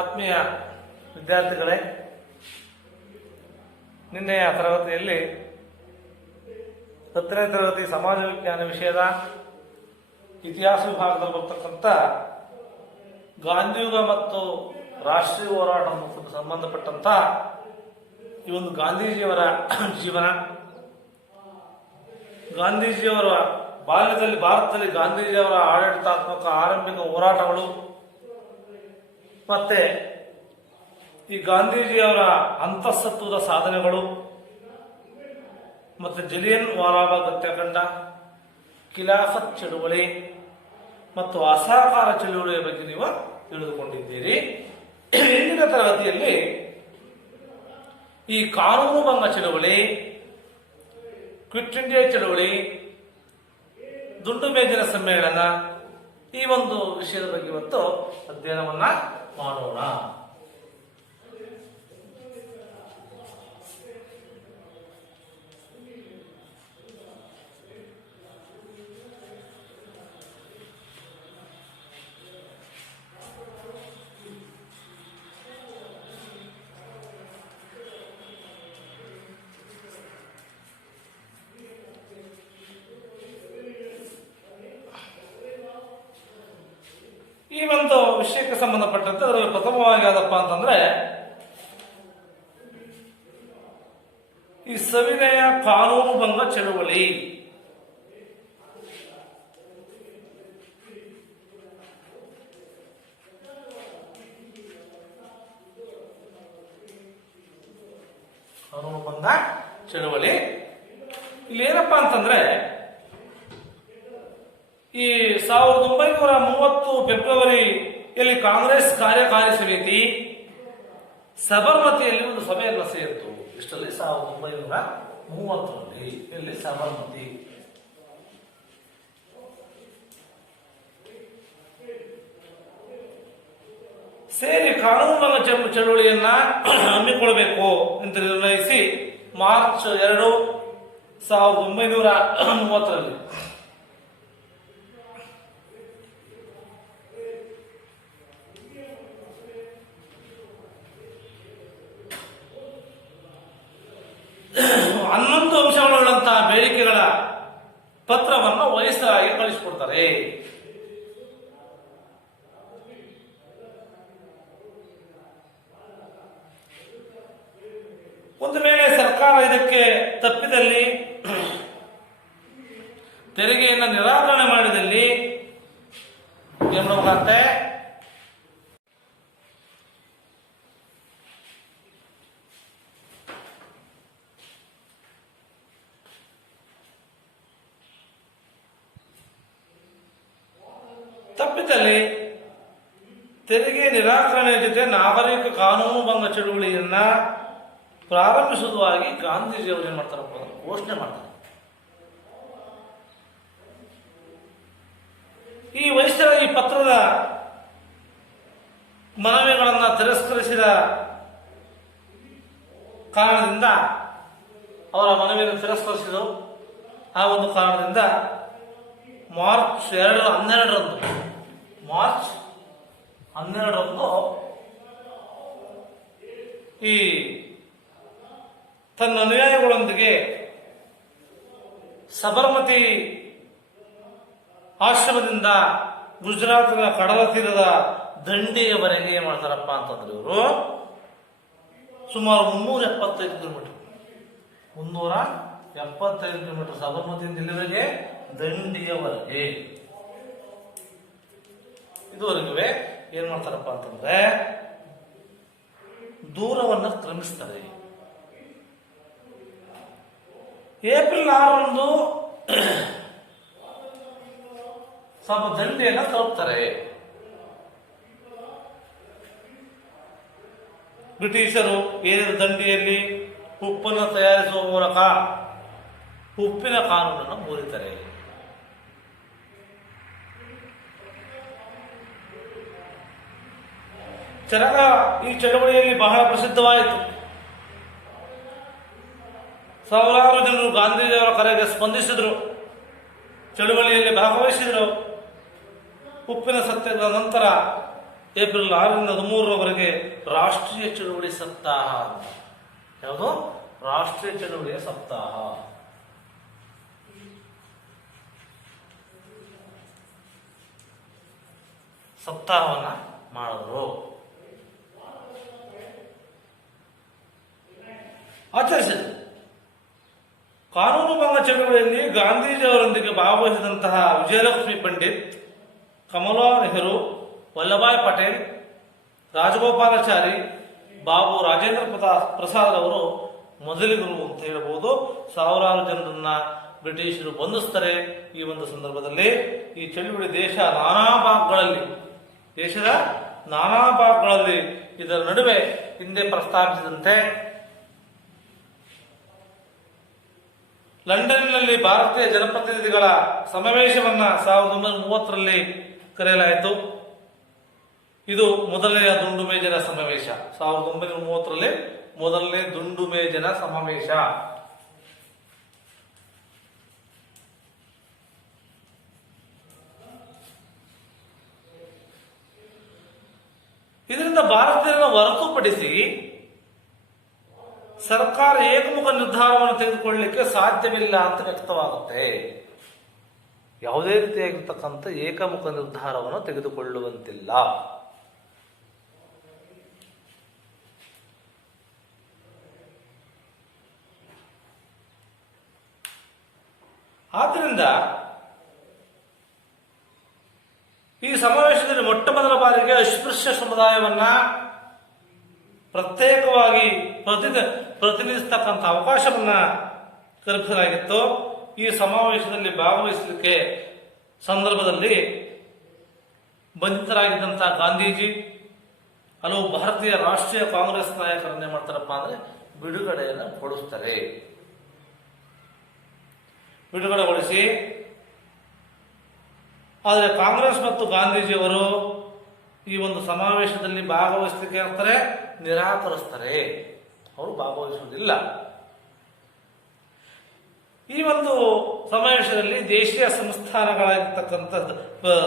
ಆತ್ಮೀಯ ವಿದ್ಯಾರ್ಥಿಗಳೇ, ನಿನ್ನೆಯ ತರಗತಿಯಲ್ಲಿ 10ನೇ ತರಗತಿ ಸಮಾಜ ವಿಜ್ಞಾನ ವಿಷಯದ ಇತಿಹಾಸ ವಿಭಾಗದಲ್ಲಿ ಬರ್ತಕ್ಕಂಥ ಗಾಂಧಿಯುಗ ಮತ್ತು ರಾಷ್ಟ್ರೀಯ ಹೋರಾಟಕ್ಕೆ ಸಂಬಂಧಪಟ್ಟಂತ ಈ ಒಂದು ಗಾಂಧೀಜಿಯವರ ಜೀವನ, ಗಾಂಧೀಜಿಯವರ ಬಾಲ್ಯದಲ್ಲಿ ಭಾರತದಲ್ಲಿ ಗಾಂಧೀಜಿಯವರ ಆಡಳಿತಾತ್ಮಕ ಆರಂಭಿಕ ಹೋರಾಟಗಳು, ಮತ್ತೆ ಈ ಗಾಂಧೀಜಿಯವರ ಅಂತಃಸತ್ವದ ಸಾಧನೆಗಳು, ಮತ್ತೆ ಜಲಿಯನ್ ವಾಲಾಬಾಗ್ ಹತ್ಯಾಕಾಂಡ, ಖಿಲಾಫತ್ ಚಳುವಳಿ ಮತ್ತು ಅಸಹಕಾರ ಚಳುವಳಿಯ ಬಗ್ಗೆ ನೀವು ತಿಳಿದುಕೊಂಡಿದ್ದೀರಿ. ಇಂದಿನ ತರಗತಿಯಲ್ಲಿ ಈ ಕಾನೂನು ಭಂಗ ಚಳುವಳಿ, ಕ್ವಿಟ್ ಇಂಡಿಯಾ ಚಳುವಳಿ, ದುಂಡು ಮೇಜಿನ ಸಮ್ಮೇಳನ, ಈ ಒಂದು ವಿಷಯದ ಬಗ್ಗೆ ಇವತ್ತು ಅಧ್ಯಯನವನ್ನ ಮಾಡೋಣ. ಈ ಒಂದು ವಿಷಯಕ್ಕೆ ಸಂಬಂಧಪಟ್ಟಂತೆ ಅದರಲ್ಲಿ ಪ್ರಥಮವಾಗಿ ಯಾವ್ದಪ್ಪ ಅಂತಂದ್ರೆ ಈ ಸವಿನಯ ಕಾನೂನು ಭಂಗ ಚಳುವಳಿ. ಕಾನೂನು ಭಂಗ ಚಳುವಳಿ ಇಲ್ಲಿ ಏನಪ್ಪಾ ಅಂತಂದ್ರೆ ಈ 1930 ಫೆಬ್ರವರಿಯಲ್ಲಿ ಕಾಂಗ್ರೆಸ್ ಕಾರ್ಯಕಾರಿ ಸಮಿತಿ ಸಬರ್ಮತಿಯಲ್ಲಿ ಒಂದು ಸಭೆಯನ್ನು ಸೇರಿತು. ಇಷ್ಟರಲ್ಲಿ 1930ರಲ್ಲಿ ಇಲ್ಲಿ ಸಬರ್ಮತಿ. ಸೇರಿ ಕಾನೂನು ಭಂಗ ಚಳುವಳಿಯನ್ನ ಹಮ್ಮಿಕೊಳ್ಳಬೇಕು ಅಂತ ನಿರ್ಣಯಿಸಿ ಮಾರ್ಚ್ 2, 1930ರಲ್ಲಿ ಹನ್ನೊಂದು ಅಂಶಗಳುಳ್ಳಂತಹ ಬೇಡಿಕೆಗಳ ಪತ್ರವನ್ನು ವಯಸ್ಸರಾಗಿ ಕಳಿಸಿಕೊಡ್ತಾರೆ. ಒಂದು ವೇಳೆ ಸರ್ಕಾರ ಇದಕ್ಕೆ ತಪ್ಪಿದಲ್ಲಿ, ತೆರಿಗೆಯನ್ನು ನಿರಾಕರಣೆ ಮಾಡಿದಲ್ಲಿ ಏನ್ ಮಾಡಬೇಕಂತೆ, ತಪ್ಪಿದಲ್ಲಿ ತೆರಿಗೆ ನಿರಾಕರಣೆಯ ಜೊತೆ ನಾಗರಿಕ ಕಾನೂನು ಭಂಗ ಚಳುವಳಿಯನ್ನ ಪ್ರಾರಂಭಿಸುವುದಾಗಿ ಗಾಂಧೀಜಿಯವರು ಏನ್ ಮಾಡ್ತಾರಪ್ಪ ಘೋಷಣೆ ಮಾಡ್ತಾರೆ. ಈ ವೈಸ್ರಾಯಿ ಪತ್ರದ ಮನವಿಗಳನ್ನು ತಿರಸ್ಕರಿಸಿದ ಕಾರಣದಿಂದ, ಅವರ ಮನವಿಯನ್ನು ತಿರಸ್ಕರಿಸಿದರು. ಆ ಒಂದು ಕಾರಣದಿಂದ ಮಾರ್ಚ್ 12ರಂದು ಈ ತನ್ನ ಅನುಯಾಯಿಗಳೊಂದಿಗೆ ಸಬರ್ಮತಿ ಆಶ್ರಮದಿಂದ ಗುಜರಾತ್ನ ಕಡಲ ತೀರದ ದಂಡಿಯವರೆಗೆ ಏನ್ ಮಾಡ್ತಾರಪ್ಪ ಅಂತಂದ್ರೆ ಇವರು ಸುಮಾರು 375 ಕಿಲೋಮೀಟರ್ ಸಬರ್ಮತಿಯಿಂದ ಇಲ್ಲಿವರೆಗೆ ದಂಡಿಯವರೆಗೆ ಇದುವರೆಗೂ ಏನ್ ಮಾಡ್ತಾರಪ್ಪ ಅಂತಂದ್ರೆ ದೂರವನ್ನು ಕ್ರಮಿಸ್ತಾರೆ. ಏಪ್ರಿಲ್ 6ರಂದು ಸ್ವಲ್ಪ ದಂಡಿಯನ್ನ ತಲುಪ್ತಾರೆ. ಬ್ರಿಟಿಷರು ಏನಿದೆ ದಂಡಿಯಲ್ಲಿ ಉಪ್ಪನ್ನು ತಯಾರಿಸುವ ಮೂಲಕ ಉಪ್ಪಿನ ಕಾನೂನನ್ನು ಮುರಿತಾರೆ. ಚರಕ ಈ ಚಳವಳಿಯಲ್ಲಿ ಬಹಳ ಪ್ರಸಿದ್ಧವಾಯಿತು. ಸಾವಿರಾರು ಜನರು ಗಾಂಧೀಜಿಯವರ ಕರೆಗೆ ಸ್ಪಂದಿಸಿದರು. ಚಳುವಳಿಯಲ್ಲಿ ಭಾಗವಹಿಸಿದರು. ಉಪ್ಪಿನ ಸತ್ಯಾಗ್ರಹದ ನಂತರ ಏಪ್ರಿಲ್ 6ರಿಂದ 13ರವರೆಗೆ ರಾಷ್ಟ್ರೀಯ ಚಳುವಳಿ ಸಪ್ತಾಹ ಅಂತ. ಯಾವುದು? ರಾಷ್ಟ್ರೀಯ ಚಳುವಳಿಯ ಸಪ್ತಾಹ. ಸಪ್ತಾಹವನ್ನ ಮಾಡಿದ್ರು, ಆಚರಿಸಿದರು. ಕಾನೂನು ಭಂಗ ಚಳುವಳಿಯಲ್ಲಿ ಗಾಂಧೀಜಿಯವರೊಂದಿಗೆ ಭಾಗವಹಿಸಿದಂತಹ ವಿಜಯಲಕ್ಷ್ಮಿ ಪಂಡಿತ್, ಕಮಲಾ ನೆಹರು, ವಲ್ಲಭಾಯ್ ಪಟೇಲ್, ರಾಜಗೋಪಾಲಾಚಾರಿ, ಬಾಬು ರಾಜೇಂದ್ರ ಪ್ರಸಾದ್ ಅವರು ಮೊದಲಿಗರು ಅಂತ ಹೇಳಬಹುದು. ಸಾವಿರಾರು ಜನರನ್ನ ಬ್ರಿಟಿಷರು ಬಂಧಿಸ್ತಾರೆ. ಈ ಒಂದು ಸಂದರ್ಭದಲ್ಲಿ ಈ ಚಳುವಳಿ ದೇಶದ ನಾನಾ ಭಾಗಗಳಲ್ಲಿ ಇದರ ನಡುವೆ ಹಿಂದೆ ಪ್ರಸ್ತಾಪಿಸಿದಂತೆ ಲಂಡನ್ನಲ್ಲಿ ಭಾರತೀಯ ಜನಪ್ರತಿನಿಧಿಗಳ ಸಮಾವೇಶವನ್ನ 1930ರಲ್ಲಿ ಕರೆಯಲಾಯಿತು. ಇದು ಮೊದಲನೆಯ ದುಂಡು ಮೇಜಿನ ಸಮಾವೇಶ. 1930ರಲ್ಲಿ ಮೊದಲನೇ ದುಂಡು ಮೇಜಿನ ಸಮಾವೇಶ. ಇದರಿಂದ ಭಾರತೀಯರನ್ನು ಹೊರತುಪಡಿಸಿ ಸರ್ಕಾರ ಏಕಮುಖ ನಿರ್ಧಾರವನ್ನು ತೆಗೆದುಕೊಳ್ಳಲಿಕ್ಕೆ ಸಾಧ್ಯವಿಲ್ಲ ಅಂತ ವ್ಯಕ್ತವಾಗುತ್ತೆ. ಯಾವುದೇ ರೀತಿಯಾಗಿರ್ತಕ್ಕಂಥ ಏಕಮುಖ ನಿರ್ಧಾರವನ್ನು ತೆಗೆದುಕೊಳ್ಳುವಂತಿಲ್ಲ. ಆದ್ದರಿಂದ ಈ ಸಮಾವೇಶದಲ್ಲಿ ಮೊಟ್ಟ ಮೊದಲ ಬಾರಿಗೆ ಅಸ್ಪೃಶ್ಯ ಸಮುದಾಯವನ್ನ ಪ್ರತ್ಯೇಕವಾಗಿ ಪ್ರತಿನಿಧಿಸತಕ್ಕಂಥ ಅವಕಾಶವನ್ನ ಕಲ್ಪಿಸಲಾಗಿತ್ತು. ಈ ಸಮಾವೇಶದಲ್ಲಿ ಭಾಗವಹಿಸಲಿಕ್ಕೆ ಸಂದರ್ಭದಲ್ಲಿ ಬಂಧಿತರಾಗಿದ್ದಂತಹ ಗಾಂಧೀಜಿ ಹಲವು ಭಾರತೀಯ ರಾಷ್ಟ್ರೀಯ ಕಾಂಗ್ರೆಸ್ ನಾಯಕರನ್ನೇ ಮಾಡ್ತಾರಪ್ಪ ಅಂದ್ರೆ ಬಿಡುಗಡೆಯನ್ನು ಗೊಳಿಸ್ತಾರೆ. ಬಿಡುಗಡೆಗೊಳಿಸಿ, ಆದರೆ ಕಾಂಗ್ರೆಸ್ ಮತ್ತು ಗಾಂಧೀಜಿಯವರು ಈ ಒಂದು ಸಮಾವೇಶದಲ್ಲಿ ಭಾಗವಹಿಸಲಿಕ್ಕೆ ಇರ್ತಾರೆ, ನಿರಾಕರಿಸ್ತಾರೆ. ಅವರು ಭಾಗವಹಿಸುವುದಿಲ್ಲ. ಈ ಒಂದು ಸಮಾವೇಶದಲ್ಲಿ ದೇಶೀಯ ಸಂಸ್ಥಾನಗಳಾಗಿರ್ತಕ್ಕಂಥದ್ದು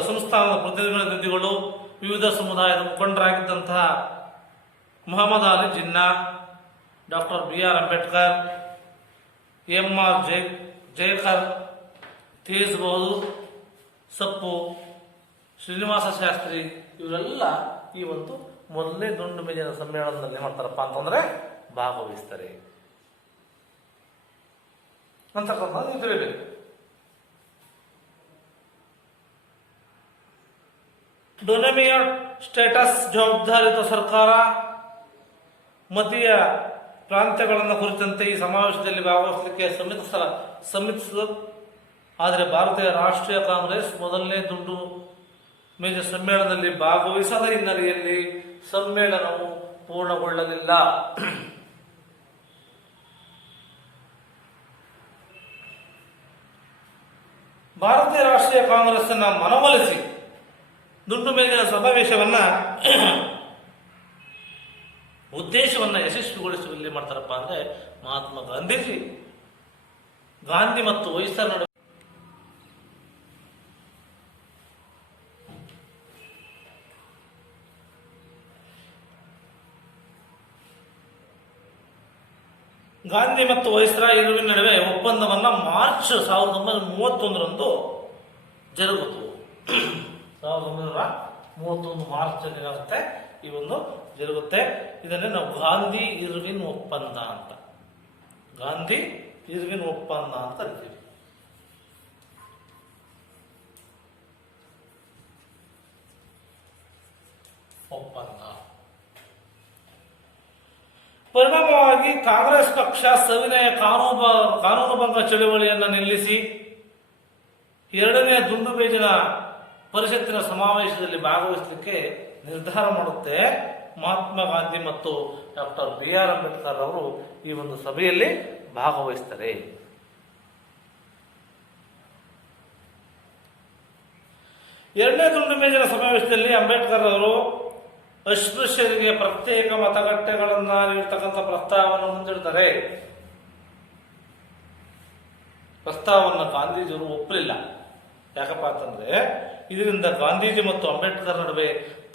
ಸಂಸ್ಥಾನದ ಪ್ರತಿನಿಧಿಗಳು, ವಿವಿಧ ಸಮುದಾಯದ ಮುಖಂಡರಾಗಿದ್ದಂತಹ Mohammad Ali Jinnah, doctor BR Ambedkar, MR Jayakar, Tej Bahadur Sapru, Srinivasa Sastri ಇವರೆಲ್ಲ ಈ ಒಂದು ಮೊದಲನೇ ದುಂಡು ಮೇಜಿನ ಸಮ್ಮೇಳನದಲ್ಲಿ ಮಾಡ್ತಾರಪ್ಪ ಅಂತಂದ್ರೆ ಭಾಗವಹಿಸ್ತಾರೆ ಅಂತಕ್ಕಂಥದ್ದು ನೀವು ತಿಳಿಬೇಕು. ಡೊನೆಮಿಯಾ ಸ್ಟೇಟಸ್ ಜವಾಬ್ದಾರಿಯುತ ಸರ್ಕಾರ ಮತೀಯ ಪ್ರಾಂತ್ಯಗಳನ್ನು ಕುರಿತಂತೆ ಈ ಸಮಾವೇಶದಲ್ಲಿ ಭಾಗವಹಿಸಲಿಕ್ಕೆ ಸಮ್ಮತಿಸಿದ. ಆದರೆ ಭಾರತೀಯ ರಾಷ್ಟ್ರೀಯ ಕಾಂಗ್ರೆಸ್ ಮೊದಲನೇ ದುಂಡು ಮೇಜ ಸಮ್ಮೇಳನದಲ್ಲಿ ಭಾಗವಹಿಸದ ಹಿನ್ನೆಲೆಯಲ್ಲಿ ಸಮ್ಮೇಳನವು ಪೂರ್ಣಗೊಳ್ಳಲಿಲ್ಲ. ಭಾರತೀಯ ರಾಷ್ಟ್ರೀಯ ಕಾಂಗ್ರೆಸ್ ಅನ್ನ ಮನವೊಲಿಸಿ ದುಂಡು ಮೇಜಿನ ಸಮಾವೇಶವನ್ನ ಉದ್ದೇಶವನ್ನ ಯಶಸ್ವಿಗೊಳಿಸುವಲ್ಲಿ ಮಾಡ್ತಾರಪ್ಪ ಅಂದ್ರೆ ಮಹಾತ್ಮ ಗಾಂಧೀಜಿ ಗಾಂಧಿ ಮತ್ತು ವೈಸ್ರ ನಡುವೆ ಗಾಂಧಿ ಮತ್ತು ವೈಸ್ರಾಯ್ ಇರುವಿನ ನಡುವೆ ಒಪ್ಪಂದವನ್ನ ಮಾರ್ಚ್ 1931ರಂದು ಜರುಗಿತು. 1931 ಮಾರ್ಚ್ ಏನಾಗುತ್ತೆ ಈ ಒಂದು ಜರುಗುತ್ತೆ. ಇದನ್ನೇ ನಾವು ಗಾಂಧಿ ಇರ್ವಿನ್ ಒಪ್ಪಂದ ಅಂತ, ಗಾಂಧಿ ಇರ್ವಿನ್ ಒಪ್ಪಂದ ಅಂತ ಕರಿತೀವಿ. ಒಪ್ಪಂದ ಪರಿಣಾಮವಾಗಿ ಕಾಂಗ್ರೆಸ್ ಪಕ್ಷ ಸವಿನಯ ಕಾನೂನುಭಂಗ ಚಳುವಳಿಯನ್ನು ನಿಲ್ಲಿಸಿ ಎರಡನೇ ದುಂಡು ಮೇಜಿನ ಪರಿಷತ್ತಿನ ಸಮಾವೇಶದಲ್ಲಿ ಭಾಗವಹಿಸಲಿಕ್ಕೆ ನಿರ್ಧಾರ ಮಾಡುತ್ತೆ. ಮಹಾತ್ಮ ಗಾಂಧಿ ಮತ್ತು ಡಾಕ್ಟರ್ BR ಅಂಬೇಡ್ಕರ್ ಅವರು ಈ ಒಂದು ಸಭೆಯಲ್ಲಿ ಭಾಗವಹಿಸ್ತಾರೆ. ಎರಡನೇ ದುಂಡು ಮೇಜಿನ ಸಮಾವೇಶದಲ್ಲಿ ಅಂಬೇಡ್ಕರ್ ಅವರು ಅಸ್ಪೃಶ್ಯರಿಗೆ ಪ್ರತ್ಯೇಕ ಮತಗಟ್ಟೆಗಳನ್ನ ನೀಡತಕ್ಕಂಥ ಪ್ರಸ್ತಾವವನ್ನು ಮುಂದಿಡ್ತಾರೆ. ಪ್ರಸ್ತಾವವನ್ನು ಗಾಂಧೀಜಿಯವರು ಒಪ್ಪಲಿಲ್ಲ. ಯಾಕಪ್ಪ ಅಂತಂದ್ರೆ ಇದರಿಂದ ಗಾಂಧೀಜಿ ಮತ್ತು ಅಂಬೇಡ್ಕರ್ ನಡುವೆ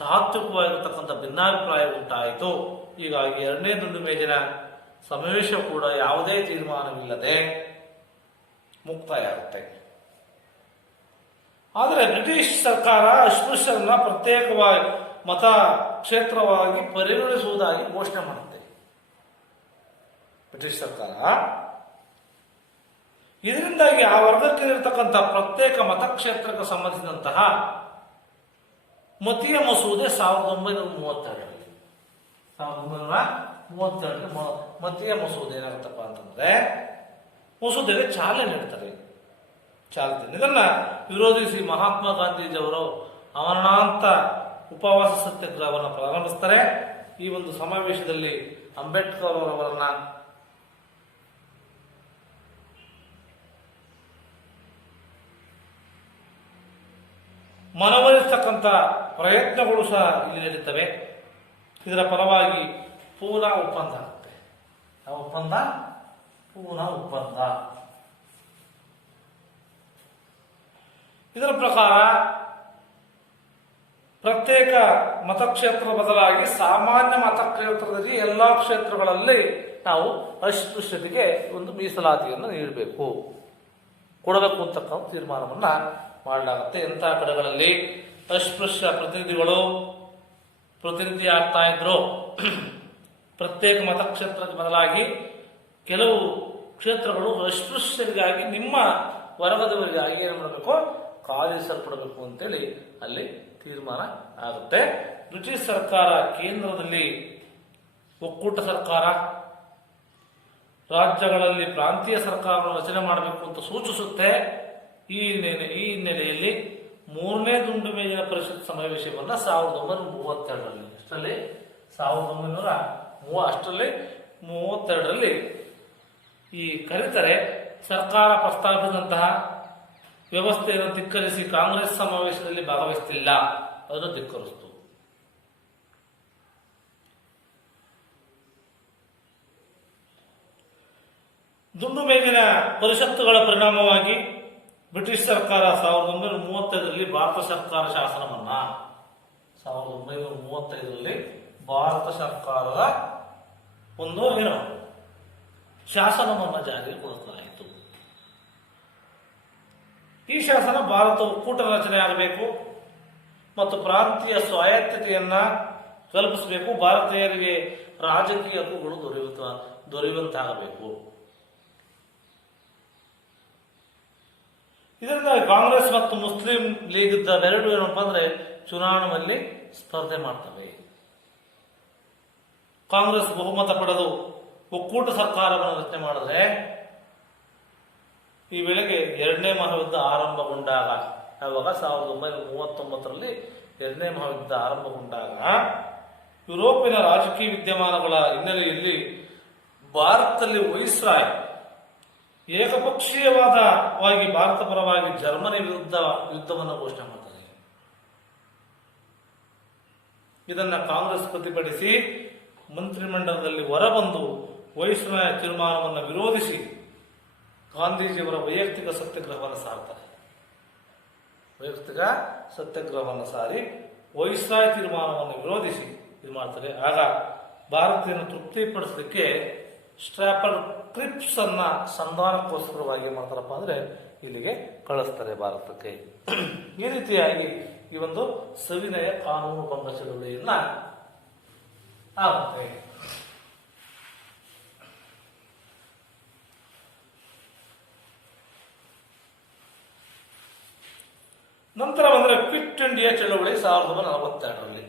ತಾತ್ವಿಕವಾಗಿರತಕ್ಕಂಥ ಭಿನ್ನಾಭಿಪ್ರಾಯ ಉಂಟಾಯಿತು. ಹೀಗಾಗಿ ಎರಡನೇ ದುಂಡು ಮೇಜಿನ ಸಮಾವೇಶ ಕೂಡ ಯಾವುದೇ ತೀರ್ಮಾನವಿಲ್ಲದೆ ಮುಕ್ತಾಯ ಆಗುತ್ತೆ. ಆದರೆ ಬ್ರಿಟಿಷ್ ಸರ್ಕಾರ ಅಸ್ಪೃಶ್ಯರನ್ನ ಪ್ರತ್ಯೇಕವಾಗಿ ಮತ ಕ್ಷೇತ್ರವಾಗಿ ಪರಿಗಣಿಸುವುದಾಗಿ ಘೋಷಣೆ ಮಾಡುತ್ತೆ. ಬ್ರಿಟಿಷ್ ಸರ್ಕಾರ ಇದರಿಂದಾಗಿ ಆ ವರ್ಗಕ್ಕೆ ಇರತಕ್ಕಂಥ ಪ್ರತ್ಯೇಕ ಮತಕ್ಷೇತ್ರಕ್ಕೆ ಸಂಬಂಧಿಸಿದಂತಹ ಮತೀಯ ಮಸೂದೆ 1932ರಲ್ಲಿ ಮತೀಯ ಮಸೂದೆ ಏನಾಗುತ್ತಪ್ಪ ಅಂತಂದ್ರೆ ಮಸೂದೆಗೆ ಚಾಲನೆ ನೀಡ್ತಾರೆ. ಇದನ್ನ ವಿರೋಧಿಸಿ ಮಹಾತ್ಮ ಗಾಂಧೀಜಿಯವರು ಅವರಣಾಂತ ಉಪವಾಸ ಸತ್ಯಾಗ್ರಹವನ್ನು ಪ್ರಾರಂಭಿಸ್ತಾರೆ. ಈ ಒಂದು ಸಮಾವೇಶದಲ್ಲಿ ಅಂಬೇಡ್ಕರ್ ಅವರನ್ನ ಮನವೊಲಿಸತಕ್ಕಂಥ ಪ್ರಯತ್ನಗಳು ಸಹ ಇಲ್ಲಿ ನಡೀತವೆ. ಇದರ ಪರವಾಗಿ ಪೂನಾ ಒಪ್ಪಂದ ಆಗುತ್ತೆ. ಆ ಒಪ್ಪಂದ ಪೂನಾ ಒಪ್ಪಂದ. ಇದರ ಪ್ರಕಾರ ಪ್ರತ್ಯೇಕ ಮತಕ್ಷೇತ್ರ ಬದಲಾಗಿ ಸಾಮಾನ್ಯ ಮತಕ್ಷೇತ್ರದಲ್ಲಿ ಎಲ್ಲಾ ಕ್ಷೇತ್ರಗಳಲ್ಲಿ ನಾವು ಅಸ್ಪೃಶ್ಯತೆಗೆ ಒಂದು ಮೀಸಲಾತಿಯನ್ನು ನೀಡಬೇಕು, ಕೊಡಬೇಕು ಅಂತಕ್ಕಂಥ ತೀರ್ಮಾನವನ್ನ ಮಾಡಲಾಗುತ್ತೆ. ಎಂತಹ ಕಡೆಗಳಲ್ಲಿ ಅಸ್ಪೃಶ್ಯ ಪ್ರತಿನಿಧಿಗಳು ಪ್ರತಿನಿಧಿ ಆಗ್ತಾ ಇದ್ರು, ಪ್ರತ್ಯೇಕ ಮತಕ್ಷೇತ್ರದ ಬದಲಾಗಿ ಕೆಲವು ಕ್ಷೇತ್ರಗಳು ಅಸ್ಪೃಶ್ಯರಿಗಾಗಿ ನಿಮ್ಮ ವರ್ಗದವರಿಗಾಗಿ ಏನು ಮಾಡಬೇಕು, ಕಾಲಿಸಲ್ಪಡಬೇಕು ಅಂತೇಳಿ ಅಲ್ಲಿ ತೀರ್ಮಾನ ಆಗುತ್ತೆ. ಬ್ರಿಟಿಷ್ ಸರ್ಕಾರ ಕೇಂದ್ರದಲ್ಲಿ ಒಕ್ಕೂಟ ಸರ್ಕಾರ, ರಾಜ್ಯಗಳಲ್ಲಿ ಪ್ರಾಂತೀಯ ಸರ್ಕಾರವನ್ನು ರಚನೆ ಮಾಡಬೇಕು ಅಂತ ಸೂಚಿಸುತ್ತೆ. ಈ ಹಿನ್ನೆಲೆಯಲ್ಲಿ ಮೂರನೇ ದುಂಡು ಮೇಜಿನ ಪರಿಷತ್ ಸಮಾವೇಶವನ್ನು 1932ರಲ್ಲಿ ಅಷ್ಟರಲ್ಲಿ 32ರಲ್ಲಿ ಈ ಕರೆತರೆ ಸರ್ಕಾರ ಪ್ರಸ್ತಾಪಿಸಿದಂತಹ ವ್ಯವಸ್ಥೆಯನ್ನು ಧಿಕ್ಕರಿಸಿ ಕಾಂಗ್ರೆಸ್ ಸಮಾವೇಶದಲ್ಲಿ ಭಾಗವಹಿಸುತ್ತಿಲ್ಲ, ಅದನ್ನು ಧಿಕ್ಕರಿಸಿತು. ದುಂಡು ಮೇಜಿನ ಪರಿಷತ್ತುಗಳ ಪರಿಣಾಮವಾಗಿ ಬ್ರಿಟಿಷ್ ಸರ್ಕಾರ 1935ರಲ್ಲಿ ಭಾರತ ಸರ್ಕಾರ ಶಾಸನವನ್ನ 1935ರಲ್ಲಿ ಭಾರತ ಸರ್ಕಾರದ ಒಂದು ಶಾಸನವನ್ನು ಜಾರಿಗೊಳಿಸಲಾಯಿತು. ಈ ಶಾಸನ ಭಾರತ ಒಕ್ಕೂಟ ರಚನೆ ಆಗಬೇಕು ಮತ್ತು ಪ್ರಾಂತೀಯ ಸ್ವಾಯತ್ತತೆಯನ್ನ ಕಲ್ಪಿಸಬೇಕು, ಭಾರತೀಯರಿಗೆ ರಾಜಕೀಯ ಹಕ್ಕುಗಳು ದೊರೆಯುವಂತಾಗಬೇಕು. ಇದರಿಂದ ಕಾಂಗ್ರೆಸ್ ಮತ್ತು ಮುಸ್ಲಿಂ ಲೀಗ್ ಇದ್ದವೆರಡು ಏನಪ್ಪ ಅಂದ್ರೆ ಚುನಾವಣೆಯಲ್ಲಿ ಸ್ಪರ್ಧೆ ಮಾಡ್ತವೆ. ಕಾಂಗ್ರೆಸ್ ಬಹುಮತ ಪಡೆದು ಒಕ್ಕೂಟ ಸರ್ಕಾರವನ್ನು ರಚನೆ ಮಾಡಿದ್ರೆ ಈ ವೇಳೆಗೆ ಎರಡನೇ ಮಹಾಯುದ್ಧ ಆರಂಭಗೊಂಡಾಗ, ಯಾವಾಗ 1939ರಲ್ಲಿ ಎರಡನೇ ಮಹಾಯುದ್ಧ ಆರಂಭಗೊಂಡಾಗ ಯುರೋಪಿನ ರಾಜಕೀಯ ವಿದ್ಯಮಾನಗಳ ಹಿನ್ನೆಲೆಯಲ್ಲಿ ಭಾರತದಲ್ಲಿ ವೈಸ್ರಾಯ್ ಏಕಪಕ್ಷೀಯವಾದವಾಗಿ ಭಾರತ ಪರವಾಗಿ ಜರ್ಮನಿ ವಿರುದ್ಧ ಯುದ್ಧವನ್ನು ಘೋಷಣೆ ಮಾಡ್ತಾರೆ. ಇದನ್ನ ಕಾಂಗ್ರೆಸ್ ಪ್ರತಿಭಟಿಸಿ ಮಂತ್ರಿಮಂಡಲದಲ್ಲಿ ಹೊರಬಂದು ವೈಸ್ರಾಯ್ ತೀರ್ಮಾನವನ್ನು ವಿರೋಧಿಸಿ ಗಾಂಧೀಜಿಯವರ ವೈಯಕ್ತಿಕ ಸತ್ಯಾಗ್ರಹವನ್ನು ಸಾರಿ ವೈಸ್ರಾಯ್ ತೀರ್ಮಾನವನ್ನು ವಿರೋಧಿಸಿ ಇದು ಮಾಡ್ತಾರೆ. ಆಗ ಭಾರತೀಯರನ್ನು ತೃಪ್ತಿಪಡಿಸಲಿಕ್ಕೆ ಸ್ಟ್ರಾಪರ್ ಕ್ರಿಪ್ಸ್ ಅನ್ನ ಸಂಧಾನಕ್ಕೋಸ್ಕರವಾಗಿ ಮಾಡ್ತಾರಪ್ಪ ಅಂದ್ರೆ ಇಲ್ಲಿಗೆ ಕಳಿಸ್ತಾರೆ ಭಾರತಕ್ಕೆ. ಈ ರೀತಿಯಾಗಿ ಈ ಒಂದು ಸವಿನಯ ಕಾನೂನು ಭಂಗ ಚಳುವಳಿಯನ್ನ ಆಗುತ್ತೆ. ನಂತರ ಬಂದ್ರೆ ಕ್ವಿಟ್ ಇಂಡಿಯಾ ಚಳವಳಿ 1942ರಲ್ಲಿ.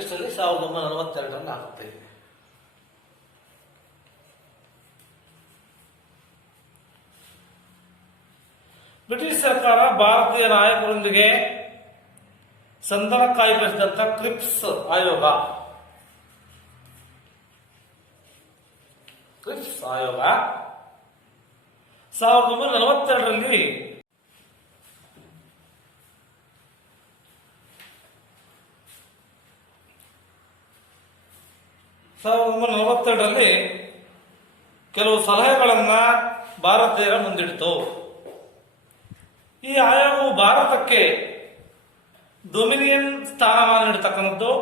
ಎಷ್ಟರಲ್ಲಿ 1942ರಲ್ಲಿ ಆಗುತ್ತೆ. ಬ್ರಿಟಿಷ್ ಸರ್ಕಾರ ಭಾರತೀಯ ನಾಯಕರೊಂದಿಗೆ ಸಂಧಾನ ಕಾಯ್ದಿರಿಸಿದಂತ ಕ್ರಿಪ್ಸ್ ಆಯೋಗ 1942ರಲ್ಲಿ 1942ರಲ್ಲಿ ಕೆಲವು ಸಲಹೆಗಳನ್ನ ಭಾರತೀಯರ ಮುಂದಿಡಿತು. ಈ ಆಯೋಗವು ಭಾರತಕ್ಕೆ ಡೊಮಿನಿಯನ್ ಸ್ಥಾನಮಾನ ನೀಡತಕ್ಕಂಥದ್ದು,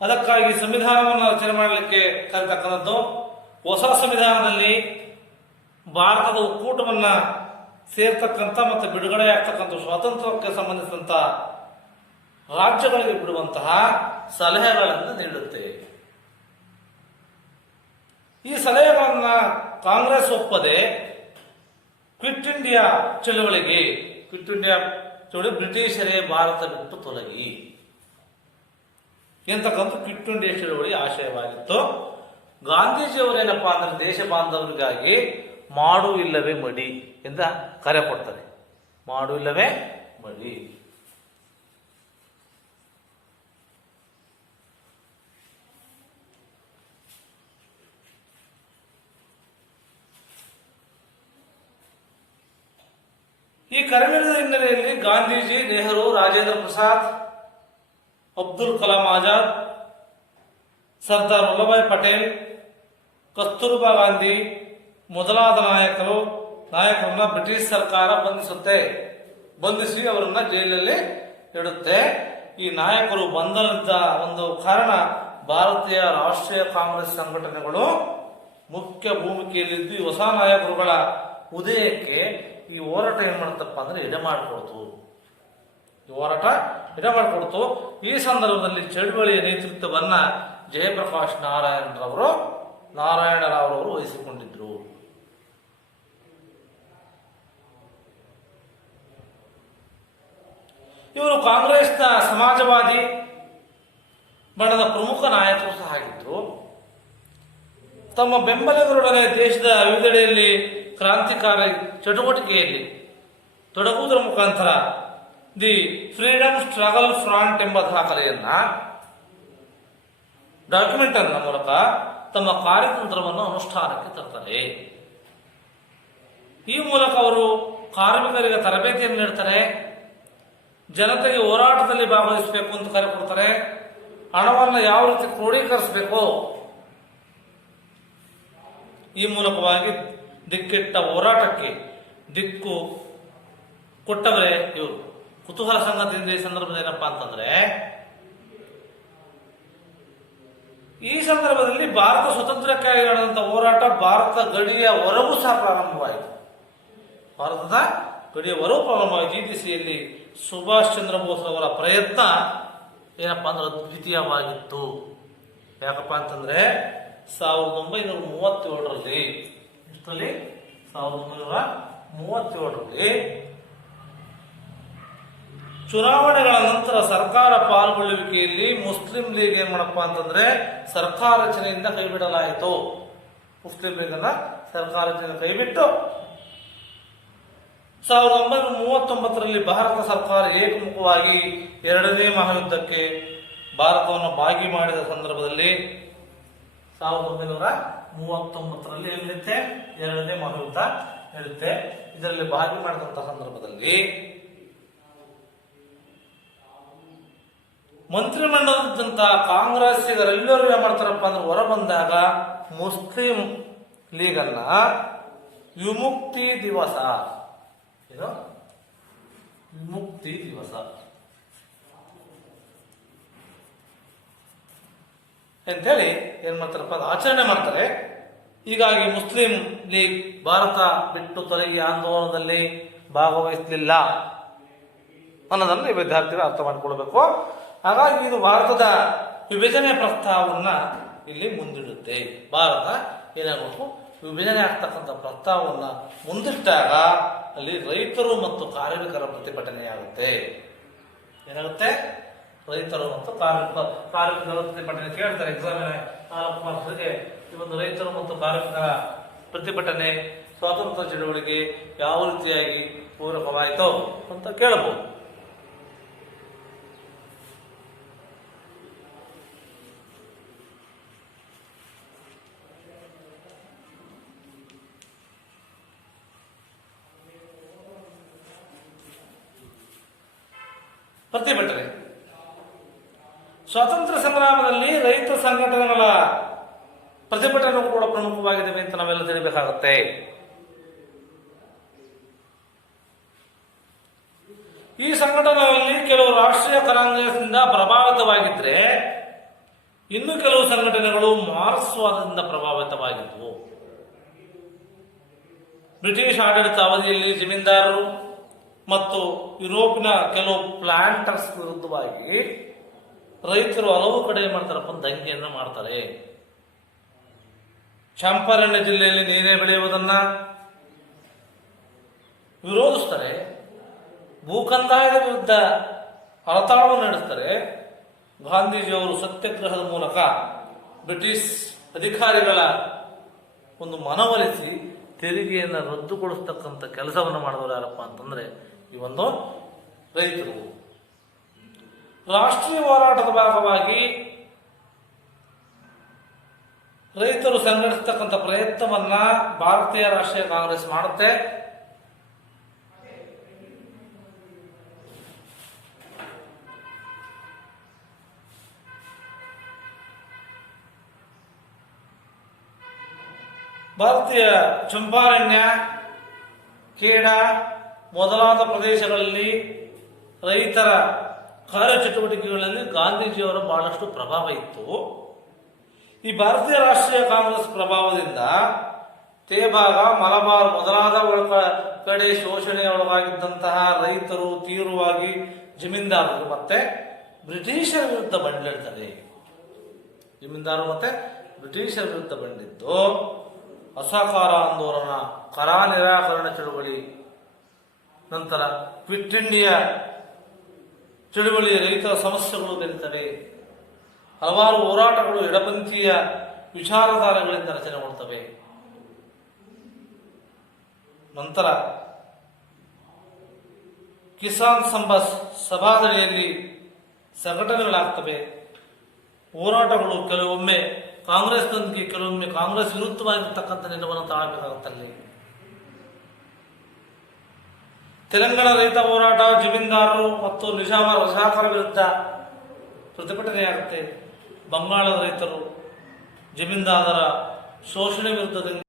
ಅದಕ್ಕಾಗಿ ಸಂವಿಧಾನವನ್ನು ರಚನೆ ಮಾಡಲಿಕ್ಕೆ ಕರೆತಕ್ಕಂಥದ್ದು, ಹೊಸ ಸಂವಿಧಾನದಲ್ಲಿ ಭಾರತದ ಒಕ್ಕೂಟವನ್ನ ಸೇರ್ತಕ್ಕಂಥ ಮತ್ತು ಬಿಡುಗಡೆ ಆಗ್ತಕ್ಕಂಥ ಸ್ವಾತಂತ್ರ್ಯಕ್ಕೆ ಸಂಬಂಧಿಸಿದಂಥ ರಾಜ್ಯಗಳಿಗೆ ಬಿಡುವಂತಹ ಸಲಹೆಗಳನ್ನು ನೀಡುತ್ತೆ. ಈ ಸಲಹೆಗಳನ್ನ ಕಾಂಗ್ರೆಸ್ ಒಪ್ಪದೆ ಕ್ವಿಟ್ ಇಂಡಿಯಾ ಚಳುವಳಿಗೆ ಬ್ರಿಟಿಷರೇ ಭಾರತ ಬಿಟ್ಟು ತೊಲಗಿ ಎಂತಕ್ಕಂಥ ಕ್ವಿಟ್ ಇಂಡಿಯಾ ಚಳುವಳಿ ಆಶಯವಾಗಿತ್ತು. ಗಾಂಧೀಜಿಯವರೇನಪ್ಪಾ ಅಂದ್ರೆ ದೇಶ ಬಾಂಧವರಿಗಾಗಿ ಮಾಡು ಇಲ್ಲವೇ ಮಡಿ ಎಂದ ಕರೆ ಕೊಡ್ತಾರೆ. ಮಾಡು ಇಲ್ಲವೇ ಮಡಿ. ಈ ಕರೆ ನೀಡಿದ ಹಿನ್ನೆಲೆಯಲ್ಲಿ ಗಾಂಧೀಜಿ, ನೆಹರು, ರಾಜೇಂದ್ರ ಪ್ರಸಾದ್, ಅಬ್ದುಲ್ ಕಲಾಂ ಆಜಾದ್, ಸರ್ದಾರ್ ವಲ್ಲಭಾಯ್ ಪಟೇಲ್, ಕಸ್ತೂರ್ಬಾ ಗಾಂಧಿ ಮೊದಲಾದ ನಾಯಕರನ್ನ ಬ್ರಿಟಿಷ್ ಸರ್ಕಾರ ಬಂಧಿಸಿ ಅವರನ್ನ ಜೈಲಲ್ಲಿ ಇಡುತ್ತೆ. ಈ ನಾಯಕರು ಬಂಧನದ ಒಂದು ಕಾರಣ ಭಾರತೀಯ ರಾಷ್ಟ್ರೀಯ ಕಾಂಗ್ರೆಸ್ ಸಂಘಟನೆಗಳು ಮುಖ್ಯ ಭೂಮಿಕೆಯಲ್ಲಿದ್ದು ಈ ಹೊಸ ನಾಯಕರುಗಳ ಉದಯಕ್ಕೆ ಈ ಹೋರಾಟ ಏನ್ ಮಾಡುತ್ತಪ್ಪ ಅಂದ್ರೆ ಎಡೆ ಮಾಡಿಕೊಡ್ತು. ಈ ಸಂದರ್ಭದಲ್ಲಿ ಚಳುವಳಿಯ ನೇತೃತ್ವವನ್ನ ಜಯಪ್ರಕಾಶ್ ನಾರಾಯಣರಾವ್ ವಹಿಸಿಕೊಂಡಿದ್ರು. ಇವರು ಕಾಂಗ್ರೆಸ್ನ ಸಮಾಜವಾದಿ ಬಣದ ಪ್ರಮುಖ ನಾಯಕರು ಸಹ ಆಗಿದ್ರು. ತಮ್ಮ ಬೆಂಬಲಿಗರೊಡನೆ ದೇಶದ ವಿವಿಧೆಡೆಯಲ್ಲಿ ಕ್ರಾಂತಿಕಾರಿ ಚಟುವಟಿಕೆಯಲ್ಲಿ ತೊಡಗುವುದರ ಮುಖಾಂತರ ದಿ ಫ್ರೀಡಮ್ ಸ್ಟ್ರಗಲ್ ಫ್ರಂಟ್ ಎಂಬ ಡಾಕ್ಯುಮೆಂಟ್ ಅನ್ನ ಮೂಲಕ ತಮ್ಮ ಕಾರ್ಯತಂತ್ರವನ್ನು ಅನುಷ್ಠಾನಕ್ಕೆ ತರ್ತಾರೆ. ಈ ಮೂಲಕ ಅವರು ಕಾರ್ಮಿಕರಿಗೆ ತರಬೇತಿಯನ್ನು ನೀಡ್ತಾರೆ, ಜನತೆಗೆ ಹೋರಾಟದಲ್ಲಿ ಭಾಗವಹಿಸಬೇಕು ಅಂತ ಕರೆ ಕೊಡ್ತಾರೆ, ಹಣವನ್ನು ಯಾವ ರೀತಿ ಕ್ರೋಢೀಕರಿಸಬೇಕು ಈ ಮೂಲಕವಾಗಿ ದಿಕ್ಕೆಟ್ಟ ಹೋರಾಟಕ್ಕೆ ದಿಕ್ಕು ಕೊಟ್ಟವರೇ ಇವರು. ಕುತೂಹಲ ಸಂಗತಿಯಿಂದ ಈ ಸಂದರ್ಭದಲ್ಲಿ ಏನಪ್ಪಾ ಅಂತಂದ್ರೆ, ಈ ಸಂದರ್ಭದಲ್ಲಿ ಭಾರತ ಸ್ವತಂತ್ರಕ್ಕಾಗಿ ನಡೆದಂತಹ ಹೋರಾಟ ಭಾರತ ಗಡಿಯ ಹೊರಗೂ ಸಹ ಪ್ರಾರಂಭವಾಯಿತು. ಈ ದಿಸೆಯಲ್ಲಿ ಸುಭಾಷ್ ಚಂದ್ರ ಬೋಸ್ ಅವರ ಪ್ರಯತ್ನ ಏನಪ್ಪಾ ಅಂದ್ರೆ ಅದ್ವಿತೀಯವಾಗಿತ್ತು. ಯಾಕಪ್ಪ ಅಂತಂದ್ರೆ 1937ರಲ್ಲಿ ಚುನಾವಣೆಗಳ ನಂತರ ಸರ್ಕಾರ ಪಾಲ್ಗೊಳ್ಳುವಿಕೆಯಲ್ಲಿ ಮುಸ್ಲಿಂ ಲೀಗ್ ಏನ್ ಮಾಡಪ್ಪ ಅಂತಂದ್ರೆ ಸರ್ಕಾರ ರಚನೆಯಿಂದ ಕೈಬಿಡಲಾಯಿತು. ಮುಸ್ಲಿಂ ಲೀಗ್ ಅನ್ನ ಸರ್ಕಾರ ರಚನೆ ಕೈಬಿಟ್ಟು 1939ರಲ್ಲಿ ಭಾರತ ಸರ್ಕಾರ ಏಕಮುಖವಾಗಿ ಎರಡನೇ ಮಹಾಯುದ್ಧಕ್ಕೆ ಭಾರತವನ್ನು ಭಾಗಿ ಮಾಡಿದ ಸಂದರ್ಭದಲ್ಲಿ 1939ರಲ್ಲಿ ಏನಿರುತ್ತೆ ಎರಡನೇ ಮಹಾಯುದ್ಧ ನಡೆಯುತ್ತೆ. ಇದರಲ್ಲಿ ಭಾಗಿ ಮಾಡಿದಂತಹ ಸಂದರ್ಭದಲ್ಲಿ ಮಂತ್ರಿಮಂಡಲದಂತಹ ಕಾಂಗ್ರೆಸ್ಸಿಗರೆಲ್ಲರೂ ಏನ್ ಮಾಡ್ತಾರಪ್ಪ ಅಂದ್ರೆ ಹೊರ ಬಂದಾಗ ಮುಸ್ಲಿಂ ಲೀಗ್ ಅನ್ನ ವಿಮುಕ್ತಿ ದಿವಸ ಅಂತೇಳಿ ಏನ್ ಮಾಡ್ತಾರಪ್ಪ ಆಚರಣೆ ಮಾಡ್ತಾರೆ. ಹೀಗಾಗಿ ಮುಸ್ಲಿಂ ಲೀಗ್ ಭಾರತ ಬಿಟ್ಟು ತೊಲಗಿ ಆಂದೋಲನದಲ್ಲಿ ಭಾಗವಹಿಸಲಿಲ್ಲ ಅನ್ನೋದನ್ನು ವಿದ್ಯಾರ್ಥಿಗಳು ಅರ್ಥ ಮಾಡಿಕೊಳ್ಬೇಕು. ಹಾಗಾಗಿ ಇದು ಭಾರತದ ವಿಭಜನೆ ಪ್ರಸ್ತಾವವನ್ನ ಇಲ್ಲಿ ಮುಂದಿಡುತ್ತೆ. ಭಾರತ ಏನಾಗಬೇಕು, ವಿಭಜನೆ ಆಗ್ತಕ್ಕಂಥ ಪ್ರಸ್ತಾವವನ್ನ ಮುಂದಿಟ್ಟಾಗ ಅಲ್ಲಿ ರೈತರು ಮತ್ತು ಕಾರ್ಮಿಕರ ಪ್ರತಿಭಟನೆಯಾಗುತ್ತೆ. ಏನಾಗುತ್ತೆ, ರೈತರು ಮತ್ತು ಕಾರ್ಮಿಕರ ಪ್ರತಿಭಟನೆ ಕೇಳ್ತಾರೆ ಎಕ್ಸಾಮ್ 4 ಮಾರ್ಕ್ಸ್ಗೆ. ಈ ಒಂದು ರೈತರು ಮತ್ತು ಕಾರ್ಮಿಕರ ಪ್ರತಿಭಟನೆ ಸ್ವಾತಂತ್ರ್ಯ ಚಳವಳಿಗೆ ಯಾವ ರೀತಿಯಾಗಿ ಪೂರಕವಾಯಿತು ಅಂತ ಕೇಳಬಹುದು. ಪ್ರತಿಭಟನೆ ಸ್ವಾತಂತ್ರ್ಯ ಸಂಗ್ರಾಮದಲ್ಲಿ ರೈತ ಸಂಘಟನೆಗಳ ಪ್ರತಿಭಟನೆ ಕೂಡ ಪ್ರಮುಖವಾಗಿದೆ ಅಂತ ನಾವೆಲ್ಲ ತಿಳಿಬೇಕಾಗುತ್ತೆ. ಈ ಸಂಘಟನೆಗಳಲ್ಲಿ ಕೆಲವು ರಾಷ್ಟ್ರೀಯ ಕಾಂಗ್ರೆಸ್ನಿಂದ ಪ್ರಭಾವಿತವಾಗಿದ್ದರೆ ಇನ್ನು ಕೆಲವು ಸಂಘಟನೆಗಳು ಮಾರ್ಕ್ಸ್ವಾದದಿಂದ ಪ್ರಭಾವಿತವಾಗಿದ್ದವು. ಬ್ರಿಟಿಷ್ ಆಡಳಿತ ಅವಧಿಯಲ್ಲಿ ಜಮೀನ್ದಾರರು ಮತ್ತು ಯುರೋಪಿನ ಕೆಲವು ಪ್ಲಾಂಟರ್ಸ್ ವಿರುದ್ಧವಾಗಿ ರೈತರು ಹಲವು ಕಡೆ ಮಾಡ್ತಾರಪ್ಪ ದಂಗೆಯನ್ನು ಮಾಡ್ತಾರೆ. ಚಂಪಾರಣ್ಯ ಜಿಲ್ಲೆಯಲ್ಲಿ ನೀರೇ ಬೆಳೆಯುವುದನ್ನ ವಿರೋಧಿಸ್ತಾರೆ. ಭೂಕಂದಾಯದ ವಿರುದ್ಧ ಹರತಾಳವನ್ನು ನಡೆಸ್ತಾರೆ. ಗಾಂಧೀಜಿಯವರು ಸತ್ಯಾಗ್ರಹದ ಮೂಲಕ ಬ್ರಿಟಿಷ್ ಅಧಿಕಾರಿಗಳ ಒಂದು ಮನವೊಲಿಸಿ ತೆರಿಗೆಯನ್ನು ರದ್ದುಗೊಳಿಸ್ತಕ್ಕಂಥ ಕೆಲಸವನ್ನು ಮಾಡಿದವರು ಯಾರಪ್ಪ ಅಂತಂದ್ರೆ ಈ ಒಂದು ರೈತರು. ರಾಷ್ಟ್ರೀಯ ಹೋರಾಟದ ಭಾಗವಾಗಿ ರೈತರು ಸಂಘಟಿಸತಕ್ಕಂಥ ಪ್ರಯತ್ನವನ್ನ ಭಾರತೀಯ ರಾಷ್ಟ್ರೀಯ ಕಾಂಗ್ರೆಸ್ ಮಾಡುತ್ತೆ. ಭಾರತೀಯ ಚಂಪಾರಣ್ಯ, ಖೇಡಾ ಮೊದಲಾದ ಪ್ರದೇಶಗಳಲ್ಲಿ ರೈತರ ಕಾರ್ಯಚಟುವಟಿಕೆಗಳಲ್ಲಿ ಗಾಂಧೀಜಿಯವರ ಬಹಳಷ್ಟು ಪ್ರಭಾವ ಇತ್ತು. ಈ ಭಾರತೀಯ ರಾಷ್ಟ್ರೀಯ ಕಾಂಗ್ರೆಸ್ ಪ್ರಭಾವದಿಂದ ತೇಭಾಗ, ಮಲಬಾರ್ ಮೊದಲಾದ ಕಡೆ ಶೋಷಣೆಯ ಒಳಗಾಗಿದ್ದಂತಹ ರೈತರು ತೀವ್ರವಾಗಿ ಜಮೀನ್ದಾರರು ಮತ್ತೆ ಬ್ರಿಟಿಷರ ವಿರುದ್ಧ ಬಂಡಿಡ್ತಾರೆ. ಜಮೀನ್ದಾರರು ಮತ್ತೆ ಬ್ರಿಟಿಷರ ವಿರುದ್ಧ ಬಂದಿದ್ದು ಅಸಹಕಾರ ಆಂದೋಲನ, ಕರ ನಿರಾಕರಣ ಚಳುವಳಿ, ನಂತರ ಕ್ವಿಟ್ ಇಂಡಿಯಾ ಚಳುವಳಿ, ರೈತರ ಸಮಸ್ಯೆಗಳು ಬೆರೀತವೆ. ಹಲವಾರು ಹೋರಾಟಗಳು ಎಡಪಂಥೀಯ ವಿಚಾರಧಾರೆಗಳಿಂದ ರಚನೆಗೊಳ್ತವೆ. ನಂತರ ಕಿಸಾನ್ ಸಭಾದಡಿಯಲ್ಲಿ ಸಂಘಟನೆಗಳಾಗ್ತವೆ. ಹೋರಾಟಗಳು ಕೆಲವೊಮ್ಮೆ ಕಾಂಗ್ರೆಸ್ನೊಂದಿಗೆ, ಕೆಲವೊಮ್ಮೆ ಕಾಂಗ್ರೆಸ್ ವಿರುದ್ಧವಾಗಿರ್ತಕ್ಕಂಥ ನಿಲುವನ್ನು ತಾಳಬೇಕಾಗುತ್ತಲ್ಲಿ. ತೆಲಂಗಾಣ ರೈತ ಹೋರಾಟ ಜಮೀನ್ದಾರರು ಮತ್ತು ನಿಜಾಮರ ವಸಾಹತರ ವಿರುದ್ಧ ಪ್ರತಿಭಟನೆಯಾಗುತ್ತೆ. ಬಂಗಾಳದ ರೈತರು ಜಮೀನ್ದಾರರ ಶೋಷಣೆ ವಿರುದ್ಧದಿಂದ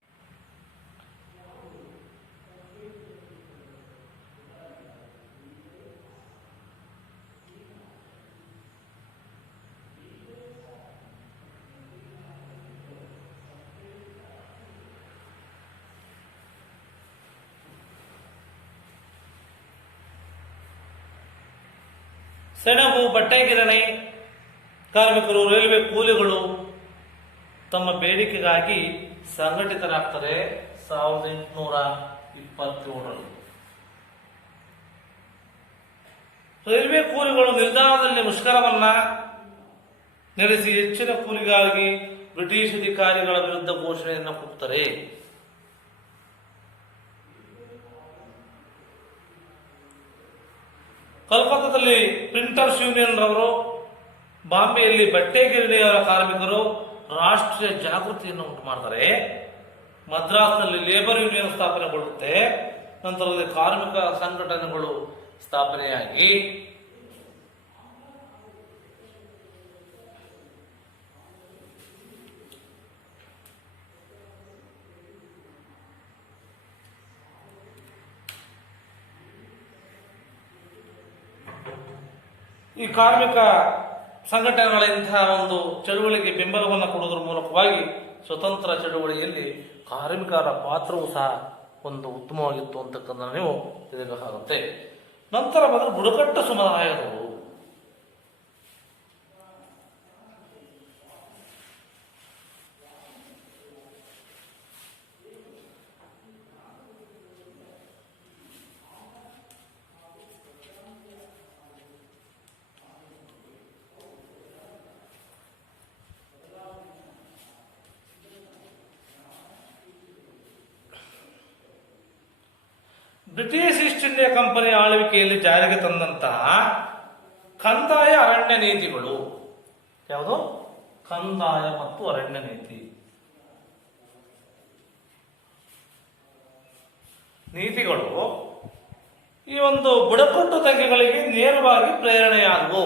ಸೆಣಬು, ಬಟ್ಟೆ ಗಿರಣಿ ಕಾರ್ಮಿಕರು, ರೈಲ್ವೆ ಕೂಲಿಗಳು ತಮ್ಮ ಬೇಡಿಕೆಗಾಗಿ ಸಂಘಟಿತರಾಗ್ತಾರೆ 1827ರಲ್ಲಿ. ರೈಲ್ವೆ ಕೂಲಿಗಳು ನಿಲ್ದಾಣದಲ್ಲಿ ಮುಷ್ಕರವನ್ನ ನಡೆಸಿ ಹೆಚ್ಚಿನ ಕೂಲಿಗಾಗಿ ಬ್ರಿಟಿಷ್ ಅಧಿಕಾರಿಗಳ ವಿರುದ್ಧ ಘೋಷಣೆಯನ್ನು ಕೂಗ್ತಾರೆ. ಕಲ್ಕತ್ತಾದಲ್ಲಿ ಪ್ರಿಂಟರ್ಸ್ ಯೂನಿಯನ್ ರವರು, ಬಾಂಬೆಯಲ್ಲಿ ಬಟ್ಟೆ ಗಿರಣಿಯವರ ಕಾರ್ಮಿಕರು ರಾಷ್ಟ್ರೀಯ ಜಾಗೃತಿಯನ್ನು ಉಂಟು ಮಾಡ್ತಾರೆ. ಮದ್ರಾಸ್ನಲ್ಲಿ ಲೇಬರ್ ಯೂನಿಯನ್ ಸ್ಥಾಪನೆಗೊಳ್ಳುತ್ತೆ. ನಂತರದಲ್ಲಿ ಕಾರ್ಮಿಕ ಸಂಘಟನೆಗಳು ಸ್ಥಾಪನೆಯಾಗಿ ಈ ಕಾರ್ಮಿಕ ಸಂಘಟನೆಗಳ ಇಂತಹ ಒಂದು ಚಳುವಳಿಗೆ ಬೆಂಬಲವನ್ನು ಕೊಡುವುದರ ಮೂಲಕವಾಗಿ ಸ್ವತಂತ್ರ ಚಳುವಳಿಯಲ್ಲಿ ಕಾರ್ಮಿಕರ ಪಾತ್ರವೂ ಸಹ ಒಂದು ಉತ್ತಮವಾಗಿತ್ತು ಅಂತಕ್ಕಂಥ ನೀವು ತಿಳಿಯಬೇಕಾಗುತ್ತೆ. ನಂತರ ಬಂದರೆ ಬುಡಕಟ್ಟು ಸಮುದಾಯದವರು. ಬ್ರಿಟಿಷ್ ಈಸ್ಟ್ ಇಂಡಿಯಾ ಕಂಪನಿ ಆಳ್ವಿಕೆಯಲ್ಲಿ ಜಾರಿಗೆ ತಂದಂತಹ ಕಂದಾಯ ಅರಣ್ಯ ನೀತಿಗಳು ಯಾವುದು? ಕಂದಾಯ ಮತ್ತು ಅರಣ್ಯ ನೀತಿ. ನೀತಿಗಳು ಈ ಒಂದು ಬುಡಕಟ್ಟು ತೆಂಗೆಗಳಿಗೆ ನೇರವಾಗಿ ಪ್ರೇರಣೆಯಾದವು.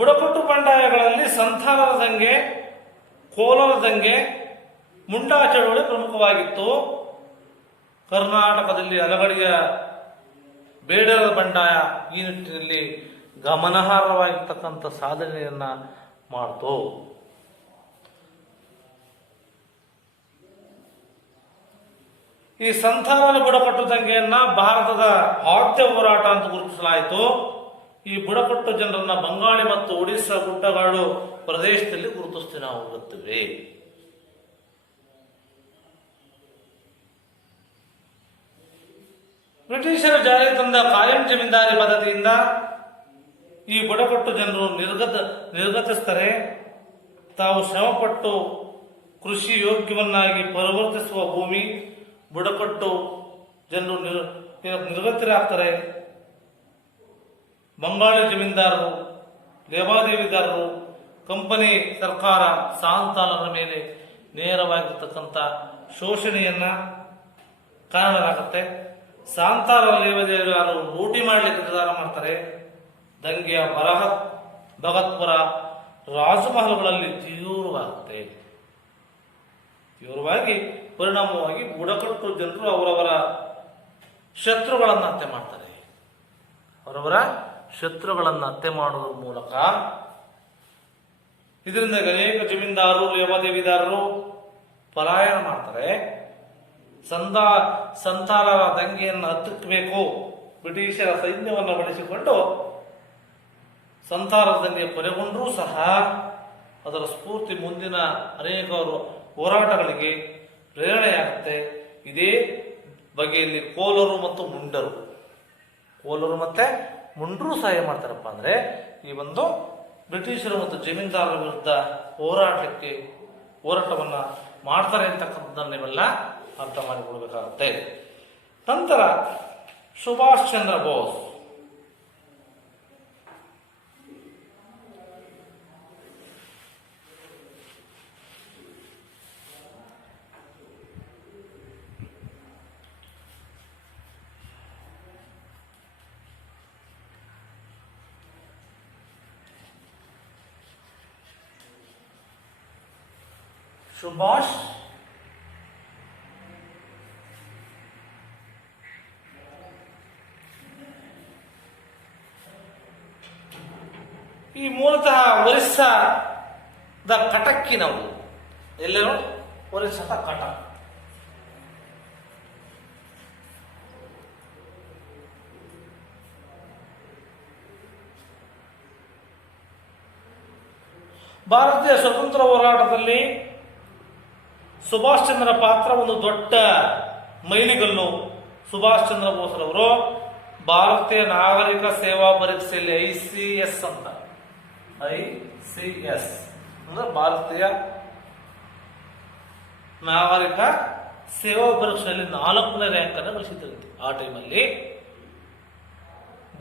ಬುಡಕಟ್ಟು ಬಂಡಾಯಗಳಲ್ಲಿ ಸಂಥಾಲರ ದಂಗೆ, ಕೋಲರ ದಂಗೆ, ಮುಂಡಾ ಚಳವಳಿ ಪ್ರಮುಖವಾಗಿತ್ತು. ಕರ್ನಾಟಕದಲ್ಲಿ ಅಲಗಡಿಯ ಬೇಡರ ಬಂಡಾಯ ಈ ನಿಟ್ಟಿನಲ್ಲಿ ಗಮನಾರ್ಹವಾಗಿರ್ತಕ್ಕಂಥ ಸಾಧನೆಯನ್ನ ಮಾಡ್ತು. ಈ ಸಂಥಾಲರ ಬುಡಕಟ್ಟು ದಂಗೆಯನ್ನ ಭಾರತದ ಆದ್ಯ ಹೋರಾಟ ಅಂತ ಗುರುತಿಸಲಾಯಿತು. ಈ ಬುಡಕಟ್ಟು ಜನರನ್ನ ಬಂಗಾಳಿ ಮತ್ತು ಒಡಿಸ್ಸಾ ಗುಡ್ಡಗಾಡು ಪ್ರದೇಶದಲ್ಲಿ ಗುರುತಿಸ್ತಿ ನಾವು ಹೋಗುತ್ತೇವೆ. ಬ್ರಿಟಿಷರು ಜಾರಿಗೆ ತಂದ ಕಾಯಂ ಜಮೀನ್ದಾರಿ ಪದ್ಧತಿಯಿಂದ ಈ ಬುಡಕಟ್ಟು ಜನರು ನಿರ್ಗತಿಸ್ತಾರೆ. ತಾವು ಶ್ರಮಪಟ್ಟು ಕೃಷಿ ಯೋಗ್ಯವನ್ನಾಗಿ ಪರಿವರ್ತಿಸುವ ಭೂಮಿ ಬುಡಕಟ್ಟು ಜನರು ನಿರ್ಗತರಾಗ್ತಾರೆ. ಬಂಗಾಳಿ ಜಮೀನ್ದಾರರು, ಲೇವಾದೇವಿದಾರರು, ಕಂಪನಿ ಸರ್ಕಾರ ಸಾಂತಾಲರ ಮೇಲೆ ನೇರವಾಗಿರ್ತಕ್ಕಂಥ ಶೋಷಣೆಯನ್ನ ಕಾರಣರಾಗುತ್ತೆ. ಸಾಂತಾಲ ಲೇವಾದೇವಿದಾರರು ಲೂಟಿ ಮಾಡಲಿಕ್ಕೆ ನಿರ್ಧಾರ ಮಾಡ್ತಾರೆ. ದಂಗೆಯ ಭಗತ್ಪುರ ರಾಜಮಹಲ್ಗಳಲ್ಲಿ ತೀವ್ರವಾಗುತ್ತೆ. ತೀವ್ರವಾಗಿ ಪರಿಣಾಮವಾಗಿ ಬುಡಕಟ್ಟು ಜನರು ಅವರವರ ಶತ್ರುಗಳನ್ನು ಹತ್ಯೆ ಮಾಡ್ತಾರೆ. ಅವರವರ ಶತ್ರುಗಳನ್ನು ಹತ್ಯೆ ಮಾಡುವುದರ ಮೂಲಕ ಇದರಿಂದ ಅನೇಕ ಜಮೀನ್ದಾರರು, ಲೇವಾದೇವಿದಾರರು ಪಲಾಯನ ಮಾಡ್ತಾರೆ. ಸಂತಾಲರ ದಂಗೆಯನ್ನು ಹತ್ತಿಕ್ಕಬೇಕು, ಬ್ರಿಟಿಷರ ಸೈನ್ಯವನ್ನು ಬಳಸಿಕೊಂಡು ಸಂತಾಲರ ದಂಗೆ ಕೊನೆಗೊಂಡರೂ ಸಹ ಅದರ ಸ್ಫೂರ್ತಿ ಮುಂದಿನ ಅನೇಕ ಹೋರಾಟಗಳಿಗೆ ಪ್ರೇರಣೆಯಾಗುತ್ತೆ. ಇದೇ ಬಗೆಯಲ್ಲಿ ಕೋಲರು ಮತ್ತು ಮುಂಡರು ಸಹ ಏನ್ ಮಾಡ್ತಾರಪ್ಪ ಅಂದ್ರೆ ಈ ಒಂದು ಬ್ರಿಟಿಷರು ಮತ್ತು ಜಮೀನ್ದಾರರ ವಿರುದ್ಧ ಹೋರಾಟವನ್ನ ಮಾಡ್ತಾರೆ ಅಂತಕ್ಕಂಥದ್ದನ್ನ ನೀವೆಲ್ಲ ಅರ್ಥ ಮಾಡಿಕೊಡ್ಬೇಕಾಗುತ್ತೆ. ನಂತರ ಸುಭಾಷ್ ಚಂದ್ರ ಬೋಸ್ ಈ ಮೂಲತಃ ಒರಿಸ್ಸಾದ ಕಟಕ್ಕಿನವು. ಎಲ್ಲರೂ ಒರಿಸ್ಸಾದ ಕಟಕ್. ಭಾರತೀಯ ಸ್ವತಂತ್ರ ಹೋರಾಟದಲ್ಲಿ ಸುಭಾಷ್ ಚಂದ್ರ ಪಾತ್ರ ಒಂದು ದೊಡ್ಡ ಮೈಲಿಗಲ್ಲು. ಸುಭಾಷ್ ಚಂದ್ರ ಬೋಸ್ರವರು ಭಾರತೀಯ ನಾಗರಿಕ ಸೇವಾ ಪರೀಕ್ಷೆಯಲ್ಲಿ ICS ಅಂದ್ರೆ ಭಾರತೀಯ ನಾಗರಿಕ ಸೇವಾ ಪರೀಕ್ಷೆಯಲ್ಲಿ 4ನೇ ರ್ಯಾಂಕ್ ಅನ್ನು ಗಳಿಸಿದ್ರಂತೆ. ಆ ಟೈಮಲ್ಲಿ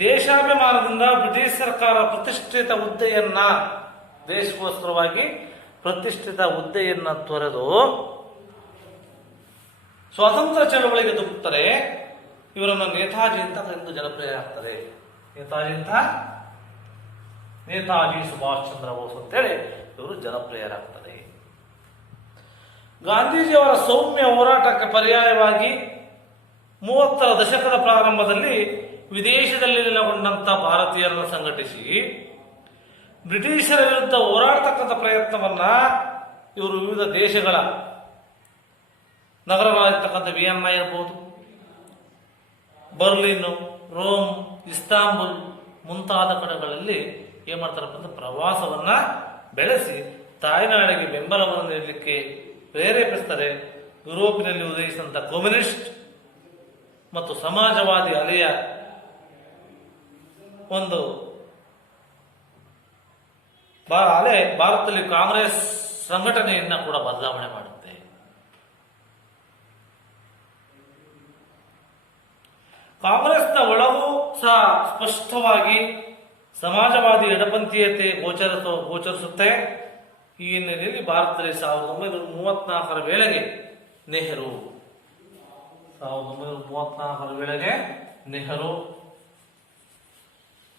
ದೇಶಾಭಿಮಾನದಿಂದ ಬ್ರಿಟಿಷ್ ಸರ್ಕಾರ ಪ್ರತಿಷ್ಠಿತ ಹುದ್ದೆಯನ್ನ ದೇಶಗೋಸ್ಕರವಾಗಿ ಪ್ರತಿಷ್ಠಿತ ಹುದ್ದೆಯನ್ನ ತೊರೆದು ಸ್ವಾತಂತ್ರ್ಯ ಚಳವಳಿಗೆ ಧುಮುಕ್ತಾರೆ. ಇವರನ್ನು ನೇತಾಜಿ ಅಂತ ಎಂದು ಜನಪ್ರಿಯರಾಗ್ತಾರೆ. ನೇತಾಜಿ ಸುಭಾಷ್ ಚಂದ್ರ ಬೋಸ್ ಅಂತೇಳಿ ಇವರು ಜನಪ್ರಿಯರಾಗ್ತಾರೆ. ಗಾಂಧೀಜಿಯವರ ಸೌಮ್ಯ ಹೋರಾಟಕ್ಕೆ ಪರ್ಯಾಯವಾಗಿ 30ರ ದಶಕದ ಪ್ರಾರಂಭದಲ್ಲಿ ವಿದೇಶದಲ್ಲಿ ನೆಲೆಗೊಂಡಂತ ಭಾರತೀಯರನ್ನು ಸಂಘಟಿಸಿ ಬ್ರಿಟಿಷರ ವಿರುದ್ಧ ಹೋರಾಡತಕ್ಕಂಥ ಪ್ರಯತ್ನವನ್ನ ಇವರು ವಿವಿಧ ದೇಶಗಳ ನಗರಗಳಾಗಿರ್ತಕ್ಕಂಥ ವಿಯೆನ್ನಾ ಇರ್ಬೋದು, ಬರ್ಲಿನ್, ರೋಮ್, ಇಸ್ತಾಂಬುಲ್ ಮುಂತಾದ ಕಡೆಗಳಲ್ಲಿ ಏನ್ ಮಾಡ್ತಾರಪ್ಪ ಅಂದ್ರೆ ಪ್ರವಾಸವನ್ನ ಬೆಳೆಸಿ ತಾಯ್ನಾಡಿಗೆ ಬೆಂಬಲವನ್ನು ನೀಡಲಿಕ್ಕೆ ಪ್ರೇರೇಪಿಸ್ತಾರೆ. ಯುರೋಪಿನಲ್ಲಿ ಉದಯಿಸಿದಂಥ ಕಮ್ಯುನಿಸ್ಟ್ ಮತ್ತು ಸಮಾಜವಾದಿ ಅಲೆಯ ಒಂದು ಅಲೆ ಭಾರತದಲ್ಲಿ ಕಾಂಗ್ರೆಸ್ ಸಂಘಟನೆಯನ್ನ ಕೂಡ ಬದಲಾವಣೆ ಮಾಡುತ್ತೆ. ಕಾಂಗ್ರೆಸ್ನ ಒಳಗೂ ಸಹ ಸ್ಪಷ್ಟವಾಗಿ ಸಮಾಜವಾದಿ ಎಡಪಂಥೀಯತೆ ಗೋಚರಿಸುತ್ತೆ. ಈ ಹಿನ್ನೆಲೆಯಲ್ಲಿ ಭಾರತದಲ್ಲಿ 1934ರ ವೇಳೆಗೆ ನೆಹರು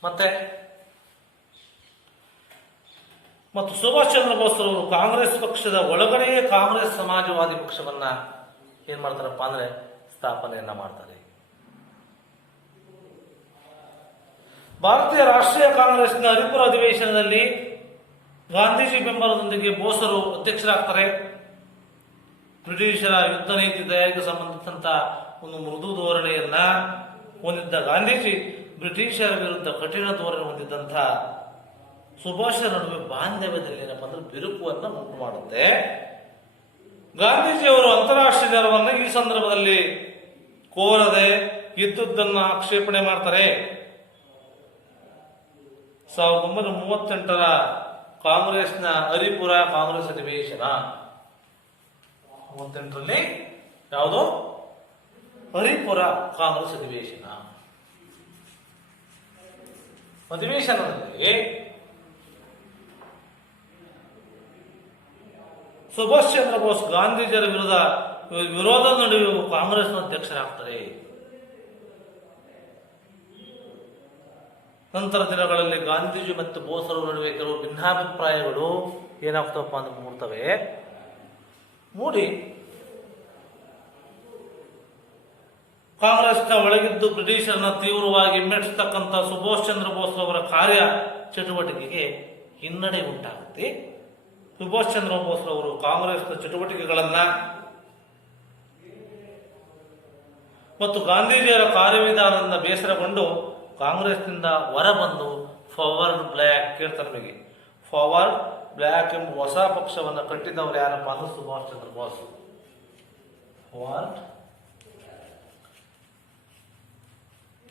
ಮತ್ತೆ ಮತ್ತು ಸುಭಾಷ್ ಚಂದ್ರ ಬೋಸ್ರವರು ಕಾಂಗ್ರೆಸ್ ಪಕ್ಷದ ಒಳಗಡೆಯೇ ಕಾಂಗ್ರೆಸ್ ಸಮಾಜವಾದಿ ಪಕ್ಷವನ್ನ ಏನ್ ಮಾಡ್ತಾರಪ್ಪ ಅಂದ್ರೆ ಸ್ಥಾಪನೆಯನ್ನ ಮಾಡ್ತಾರೆ. ಭಾರತೀಯ ರಾಷ್ಟ್ರೀಯ ಕಾಂಗ್ರೆಸ್ನ ಹರಿಪುರ ಅಧಿವೇಶನದಲ್ಲಿ ಗಾಂಧೀಜಿ ಬೆಂಬಲದೊಂದಿಗೆ ಬೋಸರು ಅಧ್ಯಕ್ಷರಾಗ್ತಾರೆ. ಬ್ರಿಟಿಷರ ಯುದ್ಧ ನೀತಿ ತಯಾರಿಗೆ ಸಂಬಂಧಿಸಿದಂತ ಒಂದು ಮೃದು ಧೋರಣೆಯನ್ನ ಹೊಂದಿದ್ದ ಗಾಂಧೀಜಿ ಬ್ರಿಟಿಷರ ವಿರುದ್ಧ ಕಠಿಣ ಧೋರಣೆ ಹೊಂದಿದ್ದಂಥ ಸುಭಾಷರ ನಡುವೆ ಬಾಂಧವ್ಯದಲ್ಲಿ ಏನಪ್ಪ ಅಂದ್ರೆ ಬಿರುಕುವನ್ನು ಉಂಟು ಮಾಡುತ್ತೆ. ಗಾಂಧೀಜಿಯವರು ಅಂತಾರಾಷ್ಟ್ರೀಯ ನೆರವನ್ನು ಈ ಸಂದರ್ಭದಲ್ಲಿ ಕೋರದೆ ಇದ್ದುದನ್ನ ಆಕ್ಷೇಪಣೆ ಮಾಡ್ತಾರೆ. 1938ರ ಕಾಂಗ್ರೆಸ್ನ ಹರಿಪುರ ಕಾಂಗ್ರೆಸ್ ಅಧಿವೇಶನ 38ರಲ್ಲಿ ಯಾವುದು ಹರಿಪುರ ಕಾಂಗ್ರೆಸ್ ಅಧಿವೇಶನದಲ್ಲಿ ಸುಭಾಷ್ ಚಂದ್ರ ಬೋಸ್ ಗಾಂಧೀಜಿಯರ ವಿರೋಧದ ನಡುವೆ ಕಾಂಗ್ರೆಸ್ನ ಅಧ್ಯಕ್ಷರಾಗ್ತಾರೆ. ನಂತರ ದಿನಗಳಲ್ಲಿ ಗಾಂಧೀಜಿ ಮತ್ತು ಬೋಸರ ನಡುವೆ ಕೆಲವು ಭಿನ್ನಾಭಿಪ್ರಾಯಗಳು ಏನಾಗ್ತವಪ್ಪ ಅಂದ್ರೆ ಮೂಡಿ ಕಾಂಗ್ರೆಸ್ನ ಒಳಗಿದ್ದು ಬ್ರಿಟಿಷರನ್ನ ತೀವ್ರವಾಗಿ ಮೆಚ್ಚಿಸ್ತಕ್ಕಂಥ ಸುಭಾಷ್ ಚಂದ್ರ ಬೋಸ್ ಅವರ ಕಾರ್ಯ ಚಟುವಟಿಕೆಗೆ ಹಿನ್ನಡೆ ಉಂಟಾಗುತ್ತೆ. ಸುಭಾಷ್ ಚಂದ್ರ ಬೋಸ್ ಅವರು ಕಾಂಗ್ರೆಸ್ನ ಚಟುವಟಿಕೆಗಳನ್ನ ಮತ್ತು ಗಾಂಧೀಜಿಯವರ ಕಾರ್ಯವಿಧಾನದಿಂದ ಬೇಸರಗೊಂಡು ಕಾಂಗ್ರೆಸ್ನಿಂದ ಹೊರಬಂದು ಫಾರ್ವರ್ಡ್ ಬ್ಲ್ಯಾಕ್ ಕೇಳ್ತಾರೆ. ಫಾರ್ವರ್ಡ್ ಬ್ಲ್ಯಾಕ್ ಎಂಬ ಹೊಸ ಪಕ್ಷವನ್ನು ಕಟ್ಟಿದವರು ಯಾರಪ್ಪ ಅಂದ್ರೆ ಸುಭಾಷ್ ಚಂದ್ರ ಬೋಸ್. ಫಾರ್ವರ್ಡ್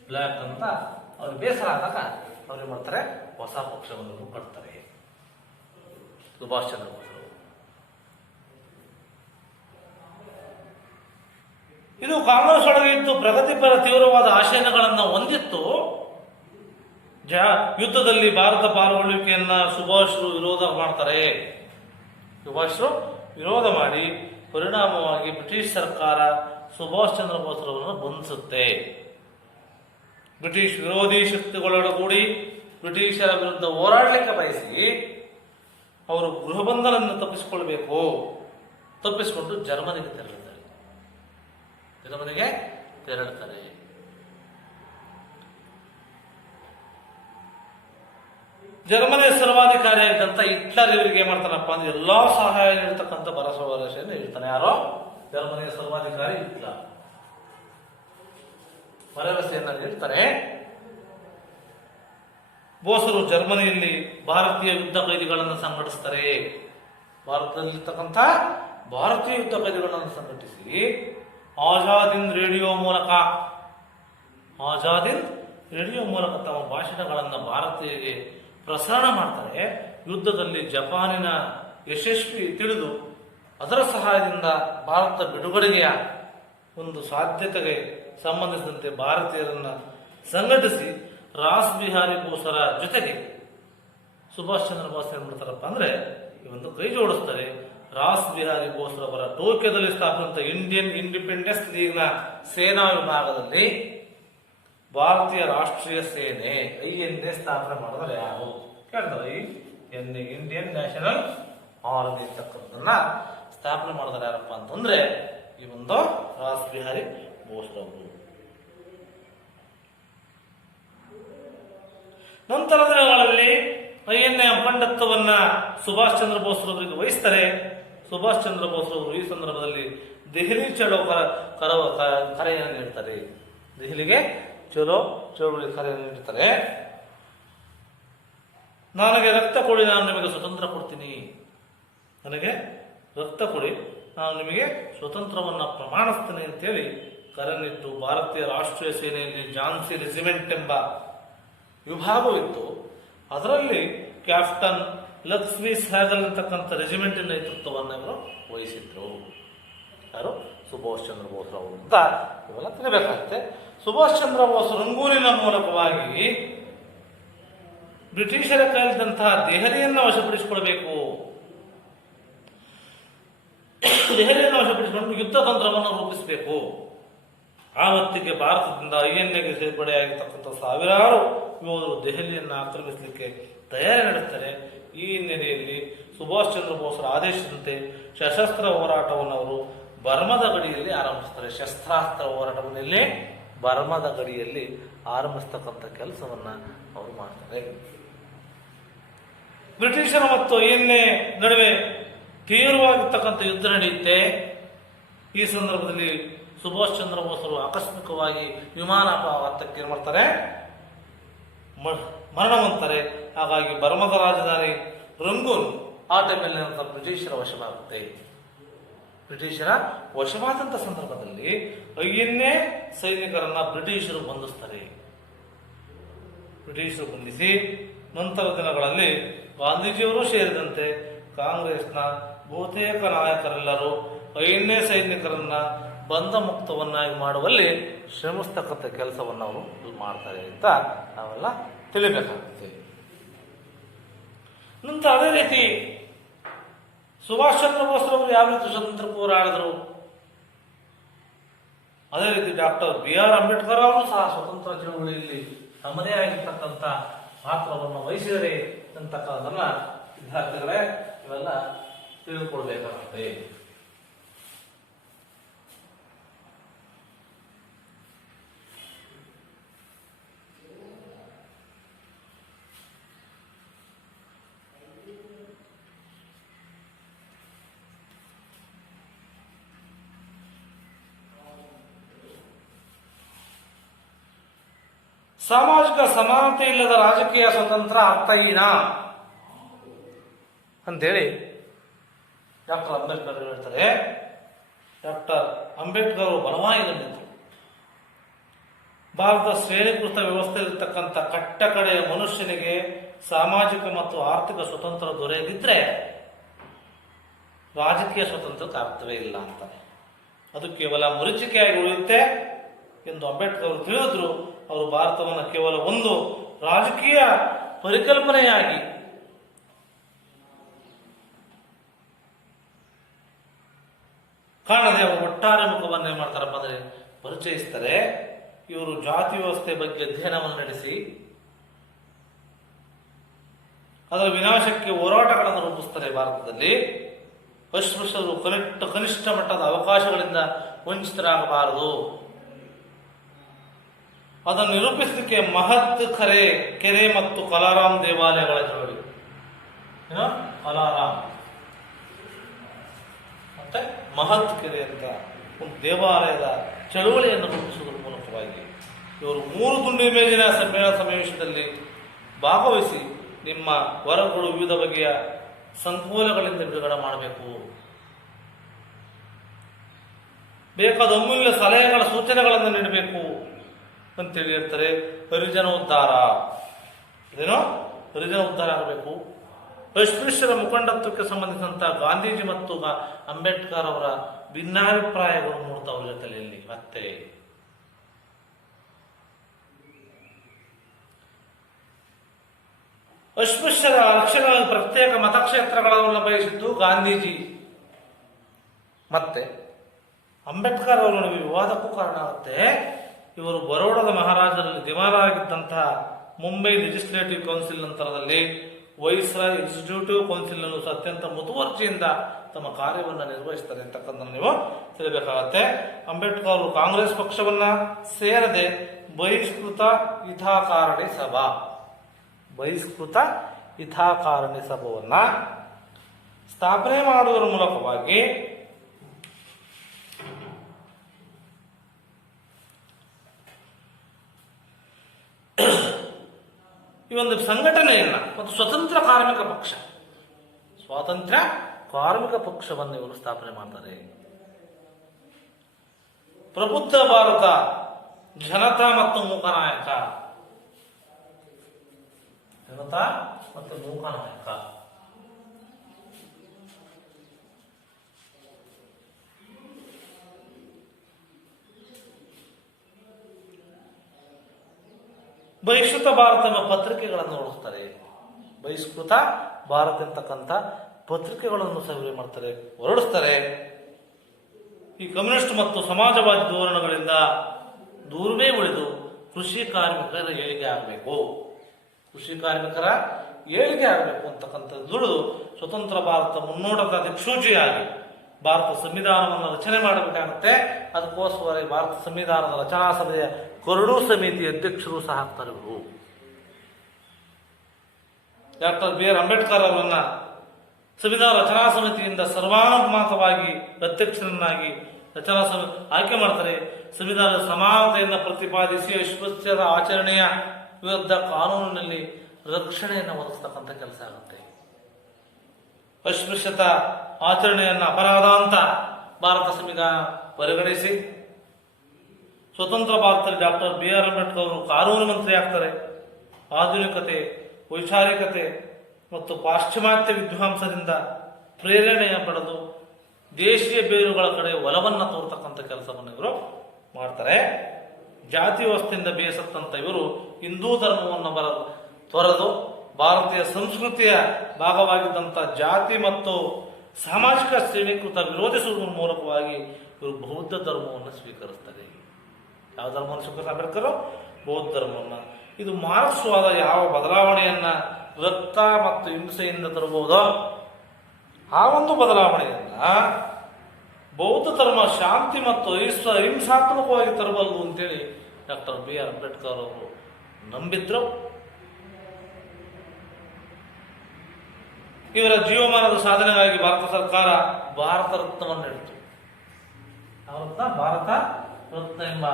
ಬ್ಲ್ಯಾಕ್ ಅಂತ ಅವ್ರು ಬೇಸರ ಆದಾಗ ಅವ್ರು ಏನ್ ಮಾಡ್ತಾರೆ, ಹೊಸ ಪಕ್ಷವನ್ನು ಕಟ್ತಾರೆ ಸುಭಾಷ್ ಚಂದ್ರ ಬೋಸ್. ಇದು ಕಾಂಗ್ರೆಸ್ ಒಳಗೆ ಇದ್ದು ಪ್ರಗತಿಪರ ತೀವ್ರವಾದ ಆಶಯಗಳನ್ನು ಹೊಂದಿತ್ತು. ಯುದ್ಧದಲ್ಲಿ ಭಾರತ ಪಾಲ್ಗೊಳ್ಳುವಿಕೆಯನ್ನ ಸುಭಾಷ್ರು ವಿರೋಧ ಮಾಡ್ತಾರೆ. ಸುಭಾಷ್ರು ವಿರೋಧ ಮಾಡಿ ಪರಿಣಾಮವಾಗಿ ಬ್ರಿಟಿಷ್ ಸರ್ಕಾರ ಸುಭಾಷ್ ಚಂದ್ರ ಬೋಸ್ರವರನ್ನು ಬಂಧಿಸುತ್ತೆ. ಬ್ರಿಟಿಷ್ ವಿರೋಧಿ ಶಕ್ತಿಗಳೊಡಗೂಡಿ ಬ್ರಿಟಿಷರ ವಿರುದ್ಧ ಹೋರಾಡಲಿಕ್ಕೆ ಬಯಸಿ ಅವರು ಗೃಹಬಂಧನವನ್ನು ತಪ್ಪಿಸಿಕೊಂಡು ಜರ್ಮನಿಗೆ ತೆರಳುತ್ತಾರೆ. ಜರ್ಮನಿಯ ಸರ್ವಾಧಿಕಾರಿಯಾಗಿದ್ದಂತ ಹಿಟ್ಲರ್ ಇವರಿಗೆ ಏನ್ ಮಾಡ್ತಾನಪ್ಪ ಅಂದ್ರೆ ಎಲ್ಲಾ ಸಹಾಯ ನೀಡತಕ್ಕಂಥ ಭರವಸೆಯನ್ನು ನೀಡ್ತಾನೆ. ಯಾರೋ ಜರ್ಮನಿಯ ಸರ್ವಾಧಿಕಾರಿ ಹಿಟ್ಲರ್ ಭರವಸೆಯನ್ನ ನೀಡ್ತಾರೆ. ಬೋಸರು ಜರ್ಮನಿಯಲ್ಲಿ ಭಾರತೀಯ ಯುದ್ಧ ಖೈದಿಗಳನ್ನು ಸಂಘಟಿಸ್ತಾರೆ. ಭಾರತದಲ್ಲಿರ್ತಕ್ಕಂಥ ಭಾರತೀಯ ಯುದ್ಧ ಖೈದಿಗಳನ್ನು ಸಂಘಟಿಸಿ ಆಜಾದ್ ಹಿಂದ್ ರೇಡಿಯೋ ಮೂಲಕ ತಮ್ಮ ಭಾಷಣಗಳನ್ನು ಭಾರತೀಯರಿಗೆ ಪ್ರಸಾರ ಮಾಡ್ತಾರೆ. ಯುದ್ಧದಲ್ಲಿ ಜಪಾನಿನ ಯಶಸ್ವಿ ತಿಳಿದು ಅದರ ಸಹಾಯದಿಂದ ಭಾರತ ಬಿಡುಗಡೆಯ ಒಂದು ಸಾಧ್ಯತೆಗೆ ಸಂಬಂಧಿಸಿದಂತೆ ಭಾರತೀಯರನ್ನ ಸಂಘಟಿಸಿ ರಾಸ್ ಬಿಹಾರಿ ಬೋಸರ ಜೊತೆಗೆ ಸುಭಾಷ್ ಚಂದ್ರ ಬೋಸ್ ಏನ್ ಮಾಡ್ತಾರಪ್ಪ ಅಂದ್ರೆ ಈ ಒಂದು ಕೈ ಜೋಡಿಸ್ತಾರೆ. ರಾಸ್ ಬಿಹಾರಿ ಬೋಸ್ರವರ ಟೋಕಿಯೋದಲ್ಲಿ ಸ್ಥಾಪಿಸಿದ ಇಂಡಿಯನ್ ಇಂಡಿಪೆಂಡೆನ್ಸ್ ಲೀಗ್ನ ಸೇನಾ ವಿಭಾಗದಲ್ಲಿ ಭಾರತೀಯ ರಾಷ್ಟ್ರೀಯ ಸೇನೆ INA ಸ್ಥಾಪನೆ ಮಾಡಿದ್ರೆ ಯಾರು ಕೇಳಿದ್ರೆ ಇಂಡಿಯನ್ ನ್ಯಾಷನಲ್ ಆರ್ಮಿ ಅಂತಕ್ಕಂಥದ್ದನ್ನ ಸ್ಥಾಪನೆ ಮಾಡಿದ್ರೆ ಯಾರಪ್ಪ ಅಂತಂದ್ರೆ ಈ ಒಂದು ರಾಸ್ ಬಿಹಾರಿ ಬೋಸ್ರವರು. ನಂತರ ದಿನಗಳಲ್ಲಿ INA ಅಖಂಡತ್ವವನ್ನ ಸುಭಾಷ್ ಚಂದ್ರ ಬೋಸ್ರವರಿಗೆ ವಹಿಸ್ತಾರೆ. ಸುಭಾಷ್ ಚಂದ್ರ ಬೋಸ್ರವರು ಈ ಸಂದರ್ಭದಲ್ಲಿ ದೆಹಲಿ ಚಲೋ ಕರೆಯನ್ನು ನೀಡ್ತಾರೆ. ದೆಹಲಿಗೆ ಚಳುವಳಿ ಕರೆಯನ್ನು ನೀಡುತ್ತಾರೆ. ನನಗೆ ರಕ್ತ ಕೊಡಿ, ನಾನು ನಿಮಗೆ ಸ್ವತಂತ್ರ ಕೊಡ್ತೀನಿ. ನನಗೆ ರಕ್ತ ಕೊಡಿ, ನಾನು ನಿಮಗೆ ಸ್ವತಂತ್ರವನ್ನ ಪ್ರಮಾಣಿಸ್ತೇನೆ ಅಂತೇಳಿ ಕರೆನಿಟ್ಟು ಭಾರತೀಯ ರಾಷ್ಟ್ರೀಯ ಸೇನೆಯಲ್ಲಿ ಝಾನ್ಸಿ ರೆಜಿಮೆಂಟ್ ಎಂಬ ವಿಭಾಗವಿತ್ತು. ಅದರಲ್ಲಿ ಕ್ಯಾಪ್ಟನ್ ಲಕ್ಷ್ಮೀ ಸಹಗಲ್ ಅಂತಕ್ಕಂಥ ರೆಜಿಮೆಂಟಿನ ನೇತೃತ್ವವನ್ನು ಇವರು ವಹಿಸಿದ್ರು. ಯಾರು? ಸುಭಾಷ್ ಚಂದ್ರ ಬೋಸ್ ಅವರು ಅಂತ ಇವೆಲ್ಲ ತಿಳಿಬೇಕಾಗುತ್ತೆ. ಸುಭಾಷ್ ಚಂದ್ರ ಬೋಸ್ ರಂಗೂನಿನ ಮೂಲಕವಾಗಿ ಬ್ರಿಟಿಷರ ಕೈಲಿದ್ದಂತಹ ದೆಹಲಿಯನ್ನು ವಶಪಡಿಸಿಕೊಳ್ಬೇಕು. ದೆಹಲಿಯನ್ನು ವಶಪಡಿಸಿಕೊಂಡು ಯುದ್ಧ ತಂತ್ರವನ್ನು ರೂಪಿಸಬೇಕು. ಆ ಹೊತ್ತಿಗೆ ಭಾರತದಿಂದ ಐಎನ್ಎಗೆ ಸೇರ್ಪಡೆಯಾಗಿರ್ತಕ್ಕಂಥ ಸಾವಿರಾರು ಯೋಧರು ದೆಹಲಿಯನ್ನು ಆಕ್ರಮಿಸಲಿಕ್ಕೆ ತಯಾರಿ ನಡೆಸ್ತಾರೆ. ಈ ಹಿನ್ನೆಲೆಯಲ್ಲಿ ಸುಭಾಷ್ ಚಂದ್ರ ಬೋಸ್ರ ಆದೇಶದಂತೆ ಸಶಸ್ತ್ರ ಹೋರಾಟವನ್ನು ಅವರು ಬರ್ಮದ ಗಡಿಯಲ್ಲಿ ಆರಂಭಿಸ್ತಾರೆ. ಶಸ್ತ್ರಾಸ್ತ್ರ ಹೋರಾಟವನ್ನೆಲ್ಲಿ ಬರ್ಮದ ಗಡಿಯಲ್ಲಿ ಆರಂಭಿಸ್ತಕ್ಕಂಥ ಕೆಲಸವನ್ನ ಅವರು ಮಾಡ್ತಾರೆ. ಬ್ರಿಟಿಷರ ಮತ್ತು ಐಎನ್ಎ ನಡುವೆ ತೀವ್ರವಾಗಿರ್ತಕ್ಕಂಥ ಯುದ್ಧ ನಡೆಯುತ್ತೆ. ಈ ಸಂದರ್ಭದಲ್ಲಿ ಸುಭಾಷ್ ಚಂದ್ರ ಬೋಸರು ಆಕಸ್ಮಿಕವಾಗಿ ವಿಮಾನ ಅಪಘಾತಕ್ಕೆ ಏನು ಮಾಡ್ತಾರೆ, ಮರಣ ಹೊಂದ್ತಾರೆ. ಹಾಗಾಗಿ ಬರ್ಮದ ರಾಜಧಾನಿ ರಂಗೂನ್ ಆ ಟೈಮಲ್ಲಿ ಬ್ರಿಟಿಷರ ವಶವಾಗುತ್ತೆ. ಬ್ರಿಟಿಷರ ವಶವಾದಂಥ ಸಂದರ್ಭದಲ್ಲಿ ಐಎನ್ಎ ಸೈನಿಕರನ್ನ ಬ್ರಿಟಿಷರು ಬಂಧಿಸ್ತಾರೆ. ಬ್ರಿಟಿಷರು ಬಂಧಿಸಿ ನಂತರ ದಿನಗಳಲ್ಲಿ ಗಾಂಧೀಜಿಯವರು ಸೇರಿದಂತೆ ಕಾಂಗ್ರೆಸ್ನ ಬಹುತೇಕ ನಾಯಕರೆಲ್ಲರೂ ಐಎನ್ಎ ಸೈನಿಕರನ್ನ ಬಂಧ ಮುಕ್ತವನ್ನಾಗಿ ಮಾಡುವಲ್ಲಿ ಶ್ರಮಿಸ್ತಕ್ಕಂಥ ಕೆಲಸವನ್ನು ಅವರು ಮಾಡ್ತಾರೆ ಅಂತ ನಾವೆಲ್ಲ ತಿಳಿಬೇಕಾಗುತ್ತೆ. ನಂತರ ಅದೇ ರೀತಿ ಸುಭಾಷ್ ಚಂದ್ರ ಬೋಸ್ರವರು ಯಾವ ರೀತಿ ಸ್ವತಂತ್ರ ಹೋರಾಡಿದ್ರು, ಅದೇ ರೀತಿ ಡಾಕ್ಟರ್ BR ಅಂಬೇಡ್ಕರ್ ಅವರು ಸಹ ಸ್ವತಂತ್ರ ಚಳವಳಿಯಲ್ಲಿ ತಮ್ಮದೇ ಆಗಿರ್ತಕ್ಕಂಥ ಪಾತ್ರವನ್ನು ವಹಿಸಿದರೆ ಅಂತಕ್ಕಂಥದನ್ನ ವಿದ್ಯಾರ್ಥಿಗಳೇ ಇವೆಲ್ಲ ತಿಳಿದುಕೊಳ್ಬೇಕಾಗುತ್ತೆ. ಸಾಮಾಜಿಕ ಸಮಾನತೆ ಇಲ್ಲದ ರಾಜಕೀಯ ಸ್ವತಂತ್ರ ಅರ್ಥಹೀನ ಅಂತೇಳಿ ಡಾಕ್ಟರ್ ಅಂಬೇಡ್ಕರ್ ಹೇಳ್ತಾರೆ. ಡಾಕ್ಟರ್ ಅಂಬೇಡ್ಕರ್ ಅವರು ಬಲವಾಗಿ ಬಂದಿದ್ದರು. ಭಾರತದ ಶ್ರೇಣೀಕೃತ ವ್ಯವಸ್ಥೆ ಇರತಕ್ಕಂಥ ಕಟ್ಟ ಕಡೆಯ ಮನುಷ್ಯನಿಗೆ ಸಾಮಾಜಿಕ ಮತ್ತು ಆರ್ಥಿಕ ಸ್ವತಂತ್ರ ದೊರೆಯದಿದ್ರೆ ರಾಜಕೀಯ ಸ್ವತಂತ್ರಕ್ಕೆ ಅರ್ಥವೇ ಇಲ್ಲ ಅಂತಾರೆ. ಅದು ಕೇವಲ ಮುರಿಚಿಕೆಯಾಗಿ ಉಳಿಯುತ್ತೆ ಎಂದು ಅಂಬೇಡ್ಕರ್ ಅವರು ತಿಳಿದ್ರು. ಅವರು ಭಾರತವನ್ನು ಕೇವಲ ಒಂದು ರಾಜಕೀಯ ಪರಿಕಲ್ಪನೆಯಾಗಿ ಕಾಣದೆ ಅವರು ಒಟ್ಟಾರೆ ಮುಖವನ್ನೇ ಮಾಡ್ತಾರಪ್ಪ ಅಂದರೆ ಪರಿಚಯಿಸ್ತಾರೆ. ಇವರು ಜಾತಿ ವ್ಯವಸ್ಥೆ ಬಗ್ಗೆ ಅಧ್ಯಯನವನ್ನು ನಡೆಸಿ ಅದರ ವಿನಾಶಕ್ಕೆ ಹೋರಾಟಗಳನ್ನು ರೂಪಿಸ್ತಾರೆ. ಭಾರತದಲ್ಲಿ ಅಸ್ಪೃಶ್ಯರು ಕನಿಷ್ಠ ಮಟ್ಟದ ಅವಕಾಶಗಳಿಂದ ವಂಚಿತರಾಗಬಾರದು, ಅದನ್ನು ನಿರೂಪಿಸಲಿಕ್ಕೆ ಮಹತ್ ಕೆರೆ ಮತ್ತು ಕಲಾರಾಮ್ ದೇವಾಲಯಗಳ ಚಳವಳಿ, ಕಲಾರಾಮ್ ಮತ್ತೆ ಮಹತ್ ಕೆರೆ ಅಂತ ಒಂದು ದೇವಾಲಯದ ಚಳವಳಿಯನ್ನು ರೂಪಿಸುವುದರ ಮೂಲಕವಾಗಿ ಇವರು 3 ತುಂಡಿನ ಮೇಲಿನ ಸಮ್ಮೇಳನ ಸಮಾವೇಶದಲ್ಲಿ ಭಾಗವಹಿಸಿ ನಿಮ್ಮ ಹೊರಗಳು ವಿವಿಧ ಬಗೆಯ ಸಂಕೋಲಗಳಿಂದ ಬಿಡುಗಡೆ ಮಾಡಬೇಕು, ಬೇಕಾದ ಅಮೂಲ್ಯ ಸಲಹೆಗಳ ಸೂಚನೆಗಳನ್ನು ನೀಡಬೇಕು ಅಂತೇಳಿ ಹೇಳ್ತಾರೆ. ಹರಿಜನ ಉದ್ಧಾರ, ಇದೇನೋ ಹರಿಜನ ಉದ್ಧಾರ ಆಗಬೇಕು. ಅಸ್ಪೃಶ್ಯರ ಮುಖಂಡತ್ವಕ್ಕೆ ಸಂಬಂಧಿಸಿದಂತ ಗಾಂಧೀಜಿ ಮತ್ತು ಅಂಬೇಡ್ಕರ್ ಅವರ ಭಿನ್ನಾಭಿಪ್ರಾಯಗಳು ಮೂಡ್ತಾ ಅವರ ತಲೆಯಲ್ಲಿ. ಮತ್ತೆ ಅಸ್ಪೃಶ್ಯರ ರಕ್ಷಣೆಗಾಗಿ ಪ್ರತ್ಯೇಕ ಮತಕ್ಷೇತ್ರಗಳನ್ನು ಬಯಸಿದ್ದು ಗಾಂಧೀಜಿ ಮತ್ತೆ ಅಂಬೇಡ್ಕರ್ ಅವರ ನಡುವೆ ವಿವಾದಕ್ಕೂ ಕಾರಣ ಆಗುತ್ತೆ. ಇವರು ಬರೋಡದ ಮಹಾರಾಜರಲ್ಲಿ ದಿವಾನರಾಗಿದ್ದಂತಹ ಮುಂಬೈ ಲೆಜಿಸ್ಲೇಟಿವ್ ಕೌನ್ಸಿಲ್ ನಂತರದಲ್ಲಿ ವೈಸ್ರಾಯ್ ಎಕ್ಸಿಕ್ಯೂಟಿವ್ ಕೌನ್ಸಿಲ್ ಅನ್ನು ಅತ್ಯಂತ ಮುತುವರ್ಜಿಯಿಂದ ತಮ್ಮ ಕಾರ್ಯವನ್ನು ನಿರ್ವಹಿಸ್ತಾರೆ ಅಂತಕ್ಕಂಥ ನೀವು ತಿಳಿಬೇಕಾಗತ್ತೆ. ಅಂಬೇಡ್ಕರ್ ಅವರು ಕಾಂಗ್ರೆಸ್ ಪಕ್ಷವನ್ನ ಸೇರದೆ ಬಹಿಷ್ಕೃತ ಹಿತಕಾರಣಿ ಸಭವನ್ನ ಸ್ಥಾಪನೆ ಮಾಡುವುದರ ಮೂಲಕವಾಗಿ ಈ ಒಂದು ಸಂಘಟನೆಯನ್ನ ಮತ್ತು ಸ್ವತಂತ್ರ ಕಾರ್ಮಿಕ ಪಕ್ಷವನ್ನು ಇವರು ಸ್ಥಾಪನೆ ಮಾಡ್ತಾರೆ. ಪ್ರಬುದ್ಧ ಭಾರತ ಜನತಾ ಮತ್ತು ಮೂಕ ನಾಯಕ, ಬಹಿಷ್ಕೃತ ಭಾರತ ಎಂಬ ಪತ್ರಿಕೆಗಳನ್ನು ಹೊರಡಿಸ್ತಾರೆ. ಬಹಿಷ್ಕೃತ ಭಾರತ ಎಂತಕ್ಕಂಥ ಪತ್ರಿಕೆಗಳನ್ನು ಸಭೆ ಮಾಡ್ತಾರೆ, ಹೊರಡಿಸ್ತಾರೆ. ಈ ಕಮ್ಯುನಿಸ್ಟ್ ಮತ್ತು ಸಮಾಜವಾದಿ ಧೋರಣೆಗಳಿಂದ ದೂರವೇ ಉಳಿದು ಕೃಷಿ ಕಾರ್ಮಿಕರ ಏಳಿಗೆ ಆಗಬೇಕು, ಕೃಷಿ ಕಾರ್ಮಿಕರ ಏಳಿಗೆ ಆಗಬೇಕು ಅಂತಕ್ಕಂಥದ್ದು ದುಡಿದು ಸ್ವತಂತ್ರ ಭಾರತ ಮುನ್ನೋಟದ ದಿಕ್ಸೂಚಿಯಾಗಿ ಭಾರತ ಸಂವಿಧಾನವನ್ನು ರಚನೆ ಮಾಡಬೇಕಾಗುತ್ತೆ. ಅದಕ್ಕೋಸ್ಕರ ಭಾರತ ಸಂವಿಧಾನದ ರಚನಾ ಸಭೆಯ ಕರಡು ಸಮಿತಿ ಅಧ್ಯಕ್ಷರು ಸಹ ಆಗ್ತಾರೆ. ಡಾಕ್ಟರ್ ಬಿ ಆರ್ ಅಂಬೇಡ್ಕರ್ ಅವರನ್ನ ಸಂವಿಧಾನ ರಚನಾ ಸಮಿತಿಯಿಂದ ಸರ್ವಾನುಮತವಾಗಿ ಅಧ್ಯಕ್ಷರನ್ನಾಗಿ ರಚನಾ ಸಮಿತಿ ಆಯ್ಕೆ ಮಾಡ್ತಾರೆ. ಸಂವಿಧಾನದ ಸಮಾನತೆಯನ್ನು ಪ್ರತಿಪಾದಿಸಿ ಅಸ್ಪೃಶ್ಯದ ಆಚರಣೆಯ ವಿರುದ್ಧ ಕಾನೂನಿನಲ್ಲಿ ರಕ್ಷಣೆಯನ್ನು ಒದಗಿಸ್ತಕ್ಕಂಥ ಕೆಲಸ ಆಗುತ್ತೆ. ಅಸ್ಪೃಶ್ಯತಾ ಆಚರಣೆಯನ್ನು ಅಪರಾಧ ಅಂತ ಭಾರತ ಸಂವಿಧಾನ ಪರಿಗಣಿಸಿ ಸ್ವತಂತ್ರ ಭಾರತದಲ್ಲಿ ಡಾಕ್ಟರ್ ಬಿ ಆರ್ ಅಂಬೇಡ್ಕರ್ ಅವರು ಕಾನೂನು ಮಂತ್ರಿ ಆಗ್ತಾರೆ. ಆಧುನಿಕತೆ, ವೈಚಾರಿಕತೆ ಮತ್ತು ಪಾಶ್ಚಿಮಾತ್ಯ ವಿದ್ವಾಂಸದಿಂದ ಪ್ರೇರಣೆಯ ಪಡೆದು ದೇಶೀಯ ಬೇರುಗಳ ಕಡೆ ಒಲವನ್ನು ತೋರ್ತಕ್ಕಂಥ ಕೆಲಸವನ್ನು ಇವರು ಮಾಡ್ತಾರೆ. ಜಾತಿ ವ್ಯವಸ್ಥೆಯಿಂದ ಬೇಸತ್ತಂತ ಇವರು ಹಿಂದೂ ಧರ್ಮವನ್ನು ತೊರೆದು ಭಾರತೀಯ ಸಂಸ್ಕೃತಿಯ ಭಾಗವಾಗಿದ್ದಂಥ ಜಾತಿ ಮತ್ತು ಸಾಮಾಜಿಕ ಶ್ರೇಣೀಕೃತ ವಿರೋಧಿಸುವುದರ ಮೂಲಕವಾಗಿ ಇವರು ಬೌದ್ಧ ಧರ್ಮವನ್ನು ಸ್ವೀಕರಿಸ್ತಾರೆ. ಯಾವ ಧರ್ಮವನ್ನು ಸ್ವೀಕರಿಸ ಅಂಬೇಡ್ಕರ್? ಬೌದ್ಧ ಧರ್ಮವನ್ನು. ಇದು ಮಾರ್ಕ್ಸ್ವಾದ ಯಾವ ಬದಲಾವಣೆಯನ್ನ ರಕ್ತ ಮತ್ತು ಹಿಂಸೆಯಿಂದ ತರಬಹುದೋ ಆ ಒಂದು ಬದಲಾವಣೆಯನ್ನ ಬೌದ್ಧ ಧರ್ಮ ಶಾಂತಿ ಮತ್ತು ಅಹಿಂಸಾತ್ಮಕವಾಗಿ ತರಬಲ್ಲದು ಅಂತೇಳಿ ಡಾಕ್ಟರ್ ಬಿ ಆರ್ ಅಂಬೇಡ್ಕರ್ ಅವರು ನಂಬಿದ್ರು. ಇವರ ಜೀವಮಾನದ ಸಾಧನೆಗಾಗಿ ಭಾರತ ಸರ್ಕಾರ ಭಾರತ ರತ್ನವನ್ನು ನೀಡಿತು. ಭಾರತ ರತ್ನ ಎಂಬ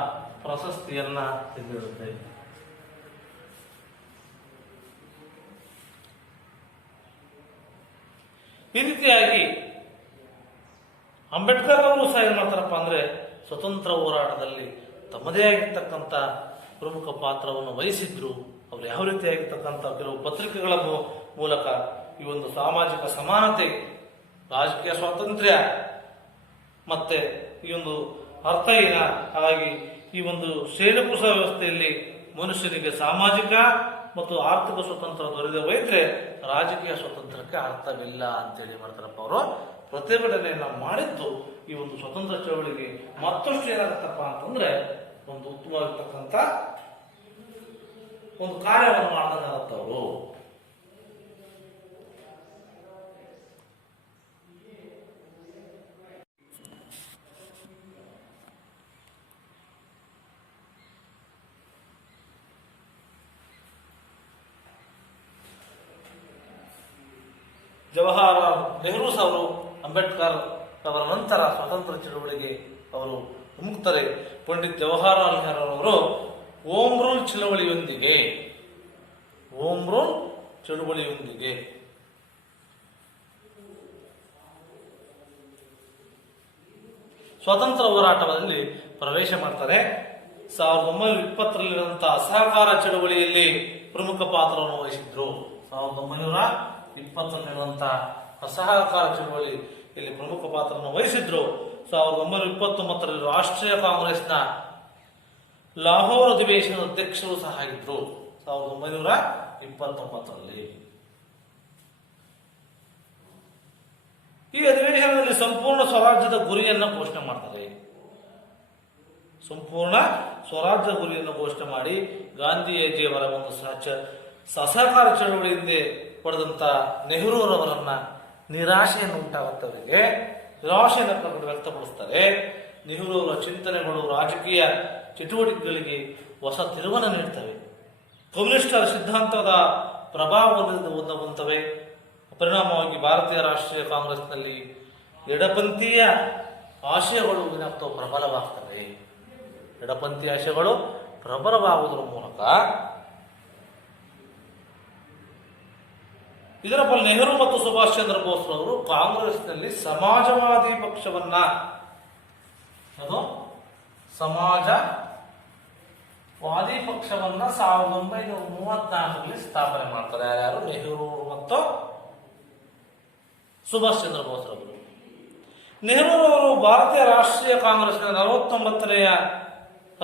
ಪ್ರಶಸ್ತಿಯನ್ನ ತೆಗೆದಿರುತ್ತೆ. ಈ ರೀತಿಯಾಗಿ ಅಂಬೇಡ್ಕರ್ ಅವರು ಸಹ ಏನ್ ಮಾಡ್ತಾರಪ್ಪ ಅಂದ್ರೆ ಸ್ವತಂತ್ರ ಹೋರಾಟದಲ್ಲಿ ತಮ್ಮದೇ ಆಗಿರ್ತಕ್ಕಂಥ ಪ್ರಮುಖ ಪಾತ್ರವನ್ನು ವಹಿಸಿದ್ರು. ಅವರು ಯಾವ ರೀತಿಯಾಗಿರ್ತಕ್ಕಂಥ ಕೆಲವು ಪತ್ರಿಕೆಗಳ ಮೂಲಕ ಈ ಒಂದು ಸಾಮಾಜಿಕ ಸಮಾನತೆ, ರಾಜಕೀಯ ಸ್ವಾತಂತ್ರ್ಯ ಮತ್ತೆ ಈ ಒಂದು ಅರ್ಥಹೀನ ಹಾಗಾಗಿ ಈ ಒಂದು ಶ್ರೇಣಿಕೃತ ವ್ಯವಸ್ಥೆಯಲ್ಲಿ ಮನುಷ್ಯನಿಗೆ ಸಾಮಾಜಿಕ ಮತ್ತು ಆರ್ಥಿಕ ಸ್ವತಂತ್ರ ದೊರೆಯದೆ ಹೋಯಿದ್ರೆ ರಾಜಕೀಯ ಸ್ವತಂತ್ರಕ್ಕೆ ಅರ್ಥವಿಲ್ಲ ಅಂತೇಳಿ ಮಾಡ್ತಾರಪ್ಪ ಅವರು ಪ್ರತಿಭಟನೆಯನ್ನ ಮಾಡಿದ್ದು. ಈ ಒಂದು ಸ್ವತಂತ್ರ ಚಳವಳಿಗೆ ಮತ್ತಷ್ಟು ಏನಾಗತ್ತಪ್ಪ ಅಂತಂದ್ರೆ ಒಂದು ಉತ್ತಮವಾಗಿರ್ತಕ್ಕಂಥ ಒಂದು ಕಾರ್ಯವನ್ನು ಮಾಡ್ದಂಗಾಗತ್ತವರು. ಜವಾಹರಲಾಲ್ ನೆಹರು ಅವರು ಅಂಬೇಡ್ಕರ್ ಅವರ ನಂತರ ಸ್ವಾತಂತ್ರ್ಯ ಚಳವಳಿಗೆ ಅವರು ಮುಕ್ತರೆ. ಪಂಡಿತ್ ಜವಾಹರಲಾಲ್ ನೆಹರು ಅವರು ಹೋಮ್ ರೂಲ್ ಚಳವಳಿಯೊಂದಿಗೆ ಸ್ವಾತಂತ್ರ್ಯ ಹೋರಾಟದಲ್ಲಿ ಪ್ರವೇಶ ಮಾಡ್ತಾರೆ. 1920ರಲ್ಲಿರುವಂತಹ ಅಸಹಕಾರ ಚಳವಳಿಯಲ್ಲಿ ಪ್ರಮುಖ ಪಾತ್ರವನ್ನು ವಹಿಸಿದ್ರು. 1920ರಲ್ಲಿರುವಂತಹ ಅಸಹಕಾರ ಚಳವಳಿ ಇಲ್ಲಿ ಪ್ರಮುಖ ಪಾತ್ರವನ್ನು ವಹಿಸಿದ್ರು. 1929ರಲ್ಲಿ ರಾಷ್ಟ್ರೀಯ ಕಾಂಗ್ರೆಸ್ನ ಲಾಹೋರ್ ಅಧಿವೇಶನದ ಅಧ್ಯಕ್ಷರು ಸಹ ಆಗಿದ್ರು. 1929ರಲ್ಲಿ ಈ ಅಧಿವೇಶನದಲ್ಲಿ ಸಂಪೂರ್ಣ ಸ್ವರಾಜ್ಯದ ಗುರಿಯನ್ನು ಘೋಷಣೆ ಮಾಡ್ತಾರೆ. ಸಂಪೂರ್ಣ ಸ್ವರಾಜ್ಯ ಗುರಿಯನ್ನು ಘೋಷಣೆ ಮಾಡಿ ಗಾಂಧೀಜಿಯವರ ಒಂದು ಸಹಕಾರ ಚಳವಳಿಯಿಂದ ಪಡೆದಂತ ನೆಹರೂರವರನ್ನ ನಿರಾಶೆಯನ್ನು ಉಂಟಾಗುತ್ತವರಿಗೆ ನಿರಾಶೆಯನ್ನು ವ್ಯಕ್ತಪಡಿಸ್ತಾರೆ. ನೆಹರು ಅವರ ಚಿಂತನೆಗಳು ರಾಜಕೀಯ ಚಟುವಟಿಕೆಗಳಿಗೆ ಹೊಸ ತಿರುವನ್ನು ನೀಡ್ತವೆ. ಕಮ್ಯುನಿಸ್ಟರ ಸಿದ್ಧಾಂತದ ಪ್ರಭಾವವನ್ನು ಹೊಂದುತ್ತವೆ. ಪರಿಣಾಮವಾಗಿ ಭಾರತೀಯ ರಾಷ್ಟ್ರೀಯ ಕಾಂಗ್ರೆಸ್ನಲ್ಲಿ ಎಡಪಂಥೀಯ ಆಶಯಗಳು ಪ್ರಬಲವಾಗ್ತವೆ. ಎಡಪಂಥೀಯ ಆಶಯಗಳು ಪ್ರಬಲವಾಗುವುದರ ಮೂಲಕ ಇದರ ಫಲ ನೆಹರು ಮತ್ತು ಸುಭಾಷ್ ಚಂದ್ರ ಬೋಸ್ ಅವರು ಕಾಂಗ್ರೆಸ್ನಲ್ಲಿ ಸಮಾಜವಾದಿ ಪಕ್ಷವನ್ನ ಸಮಾಜವಾದಿ ಪಕ್ಷವನ್ನ 1934ರಲ್ಲಿ ಸ್ಥಾಪನೆ ಮಾಡ್ತಾರೆ. ಯಾರು? ನೆಹರು ಮತ್ತು ಸುಭಾಷ್ ಚಂದ್ರ ಬೋಸ್ ಅವರು. ನೆಹರು ಅವರು ಭಾರತೀಯ ರಾಷ್ಟ್ರೀಯ ಕಾಂಗ್ರೆಸ್ನ 49ನೆಯ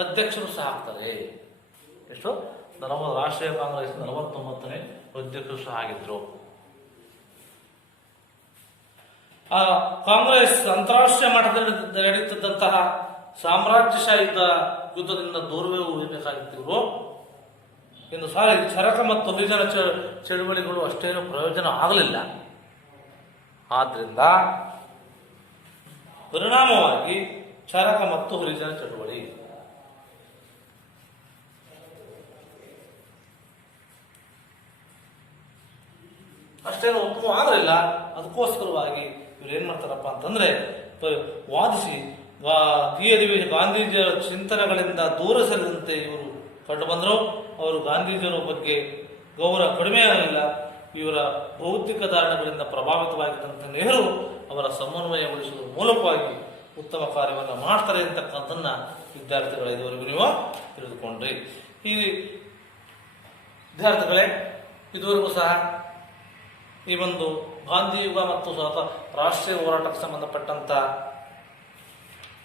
ಅಧ್ಯಕ್ಷರು ಸಹ ಆಗ್ತಾರೆ. ಎಷ್ಟು? ರಾಷ್ಟ್ರೀಯ ಕಾಂಗ್ರೆಸ್ 49ನೇ ಅಧ್ಯಕ್ಷರು ಸಹ ಆಗಿದ್ರು. ಕಾಂಗ್ರೆಸ್ ಅಂತಾರಾಷ್ಟ್ರೀಯ ಮಟ್ಟದಲ್ಲಿ ನಡೀತಿದ್ದಂತಹ ಸಾಮ್ರಾಜ್ಯಶಾಹಿದ ಯುದ್ಧದಿಂದ ದೂರವೇ ಉಳಿಬೇಕಾಗಿತ್ತು. ಇನ್ನು ಸಾರಿ ಚರಕ ಮತ್ತು ಹರಿಜನ ಚಳುವಳಿಗಳು ಅಷ್ಟೇನು ಪ್ರಯೋಜನ ಆಗಲಿಲ್ಲ. ಆದ್ರಿಂದ ಪರಿಣಾಮವಾಗಿ ಚರಕ ಮತ್ತು ಹರಿಜನ ಚಳುವಳಿ ಅಷ್ಟೇನು ಉತ್ತಮ ಆಗಲಿಲ್ಲ. ಅದಕ್ಕೋಸ್ಕರವಾಗಿ ಇವ್ರು ಏನ್ ಮಾಡ್ತಾರಪ್ಪ ಅಂತಂದ್ರೆ ವಾದಿಸಿ ಗಾಂಧೀಜಿಯವರ ಚಿಂತನೆಗಳಿಂದ ದೂರ ಸರಿದಂತೆ ಇವರು ಕಂಡು ಬಂದರು. ಅವರು ಗಾಂಧೀಜಿಯವರ ಬಗ್ಗೆ ಗೌರವ ಕಡಿಮೆ ಆಗಲಿಲ್ಲ. ಇವರ ಬೌದ್ಧಿಕ ಧಾರಣೆಗಳಿಂದ ಪ್ರಭಾವಿತವಾಗಿದ್ದಂಥ ನೆಹರು ಅವರ ಸಮನ್ವಯಗೊಳಿಸುವ ಮೂಲಕವಾಗಿ ಉತ್ತಮ ಕಾರ್ಯವನ್ನು ಮಾಡ್ತಾರೆ ಅಂತಕ್ಕಂಥನ್ನ ವಿದ್ಯಾರ್ಥಿಗಳ ಇದುವರೆಗೂ ನೀವು ತಿಳಿದುಕೊಂಡ್ರಿ. ಈ ವಿದ್ಯಾರ್ಥಿಗಳೇ, ಇದುವರೆಗೂ ಸಹ ಈ ಒಂದು ಗಾಂಧಿ ಯುಗ ಮತ್ತು ರಾಷ್ಟ್ರೀಯ ಹೋರಾಟಕ್ಕೆ ಸಂಬಂಧಪಟ್ಟಂತ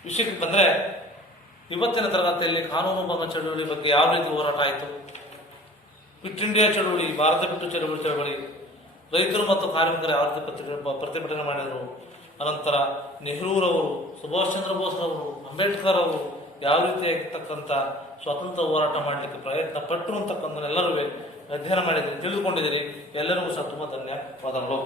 ವಿಷಯಕ್ಕೆ ಬಂದರೆ, ಇವತ್ತಿನ ತರಗತಿಯಲ್ಲಿ ಕಾನೂನು ಭಂಗ ಚಳುವಳಿ ಬಗ್ಗೆ ಯಾವ ರೀತಿ ಹೋರಾಟ ಆಯಿತು, ಕ್ವಿಟ್ ಇಂಡಿಯಾ ಚಳುವಳಿ, ಭಾರತ ಬಿಟ್ಟು ಚಳುವಳಿ, ರೈತರು ಮತ್ತು ಕಾರ್ಮಿಕರು ಯಾವ ರೀತಿ ಪ್ರತಿಭಟನೆ ಮಾಡಿದರು, ಅನಂತರ ನೆಹರೂರವರು, ಸುಭಾಷ್ ಚಂದ್ರ ಬೋಸ್ರವರು, ಅಂಬೇಡ್ಕರ್ ಅವರು ಯಾವ ರೀತಿಯಾಗಿರ್ತಕ್ಕಂಥ ಸ್ವಾತಂತ್ರ್ಯ ಹೋರಾಟ ಮಾಡಲಿಕ್ಕೆ ಪ್ರಯತ್ನ ಪಟ್ಟರು ಅಂತಕ್ಕಂಥ ಎಲ್ಲರೂ ಅಧ್ಯಯನ ಮಾಡಿದ್ದೀರಿ, ತಿಳಿದುಕೊಂಡಿದ್ದೀರಿ. ಎಲ್ಲರಿಗೂ ಸಹ ತುಂಬ ಧನ್ಯವಾದಗಳು.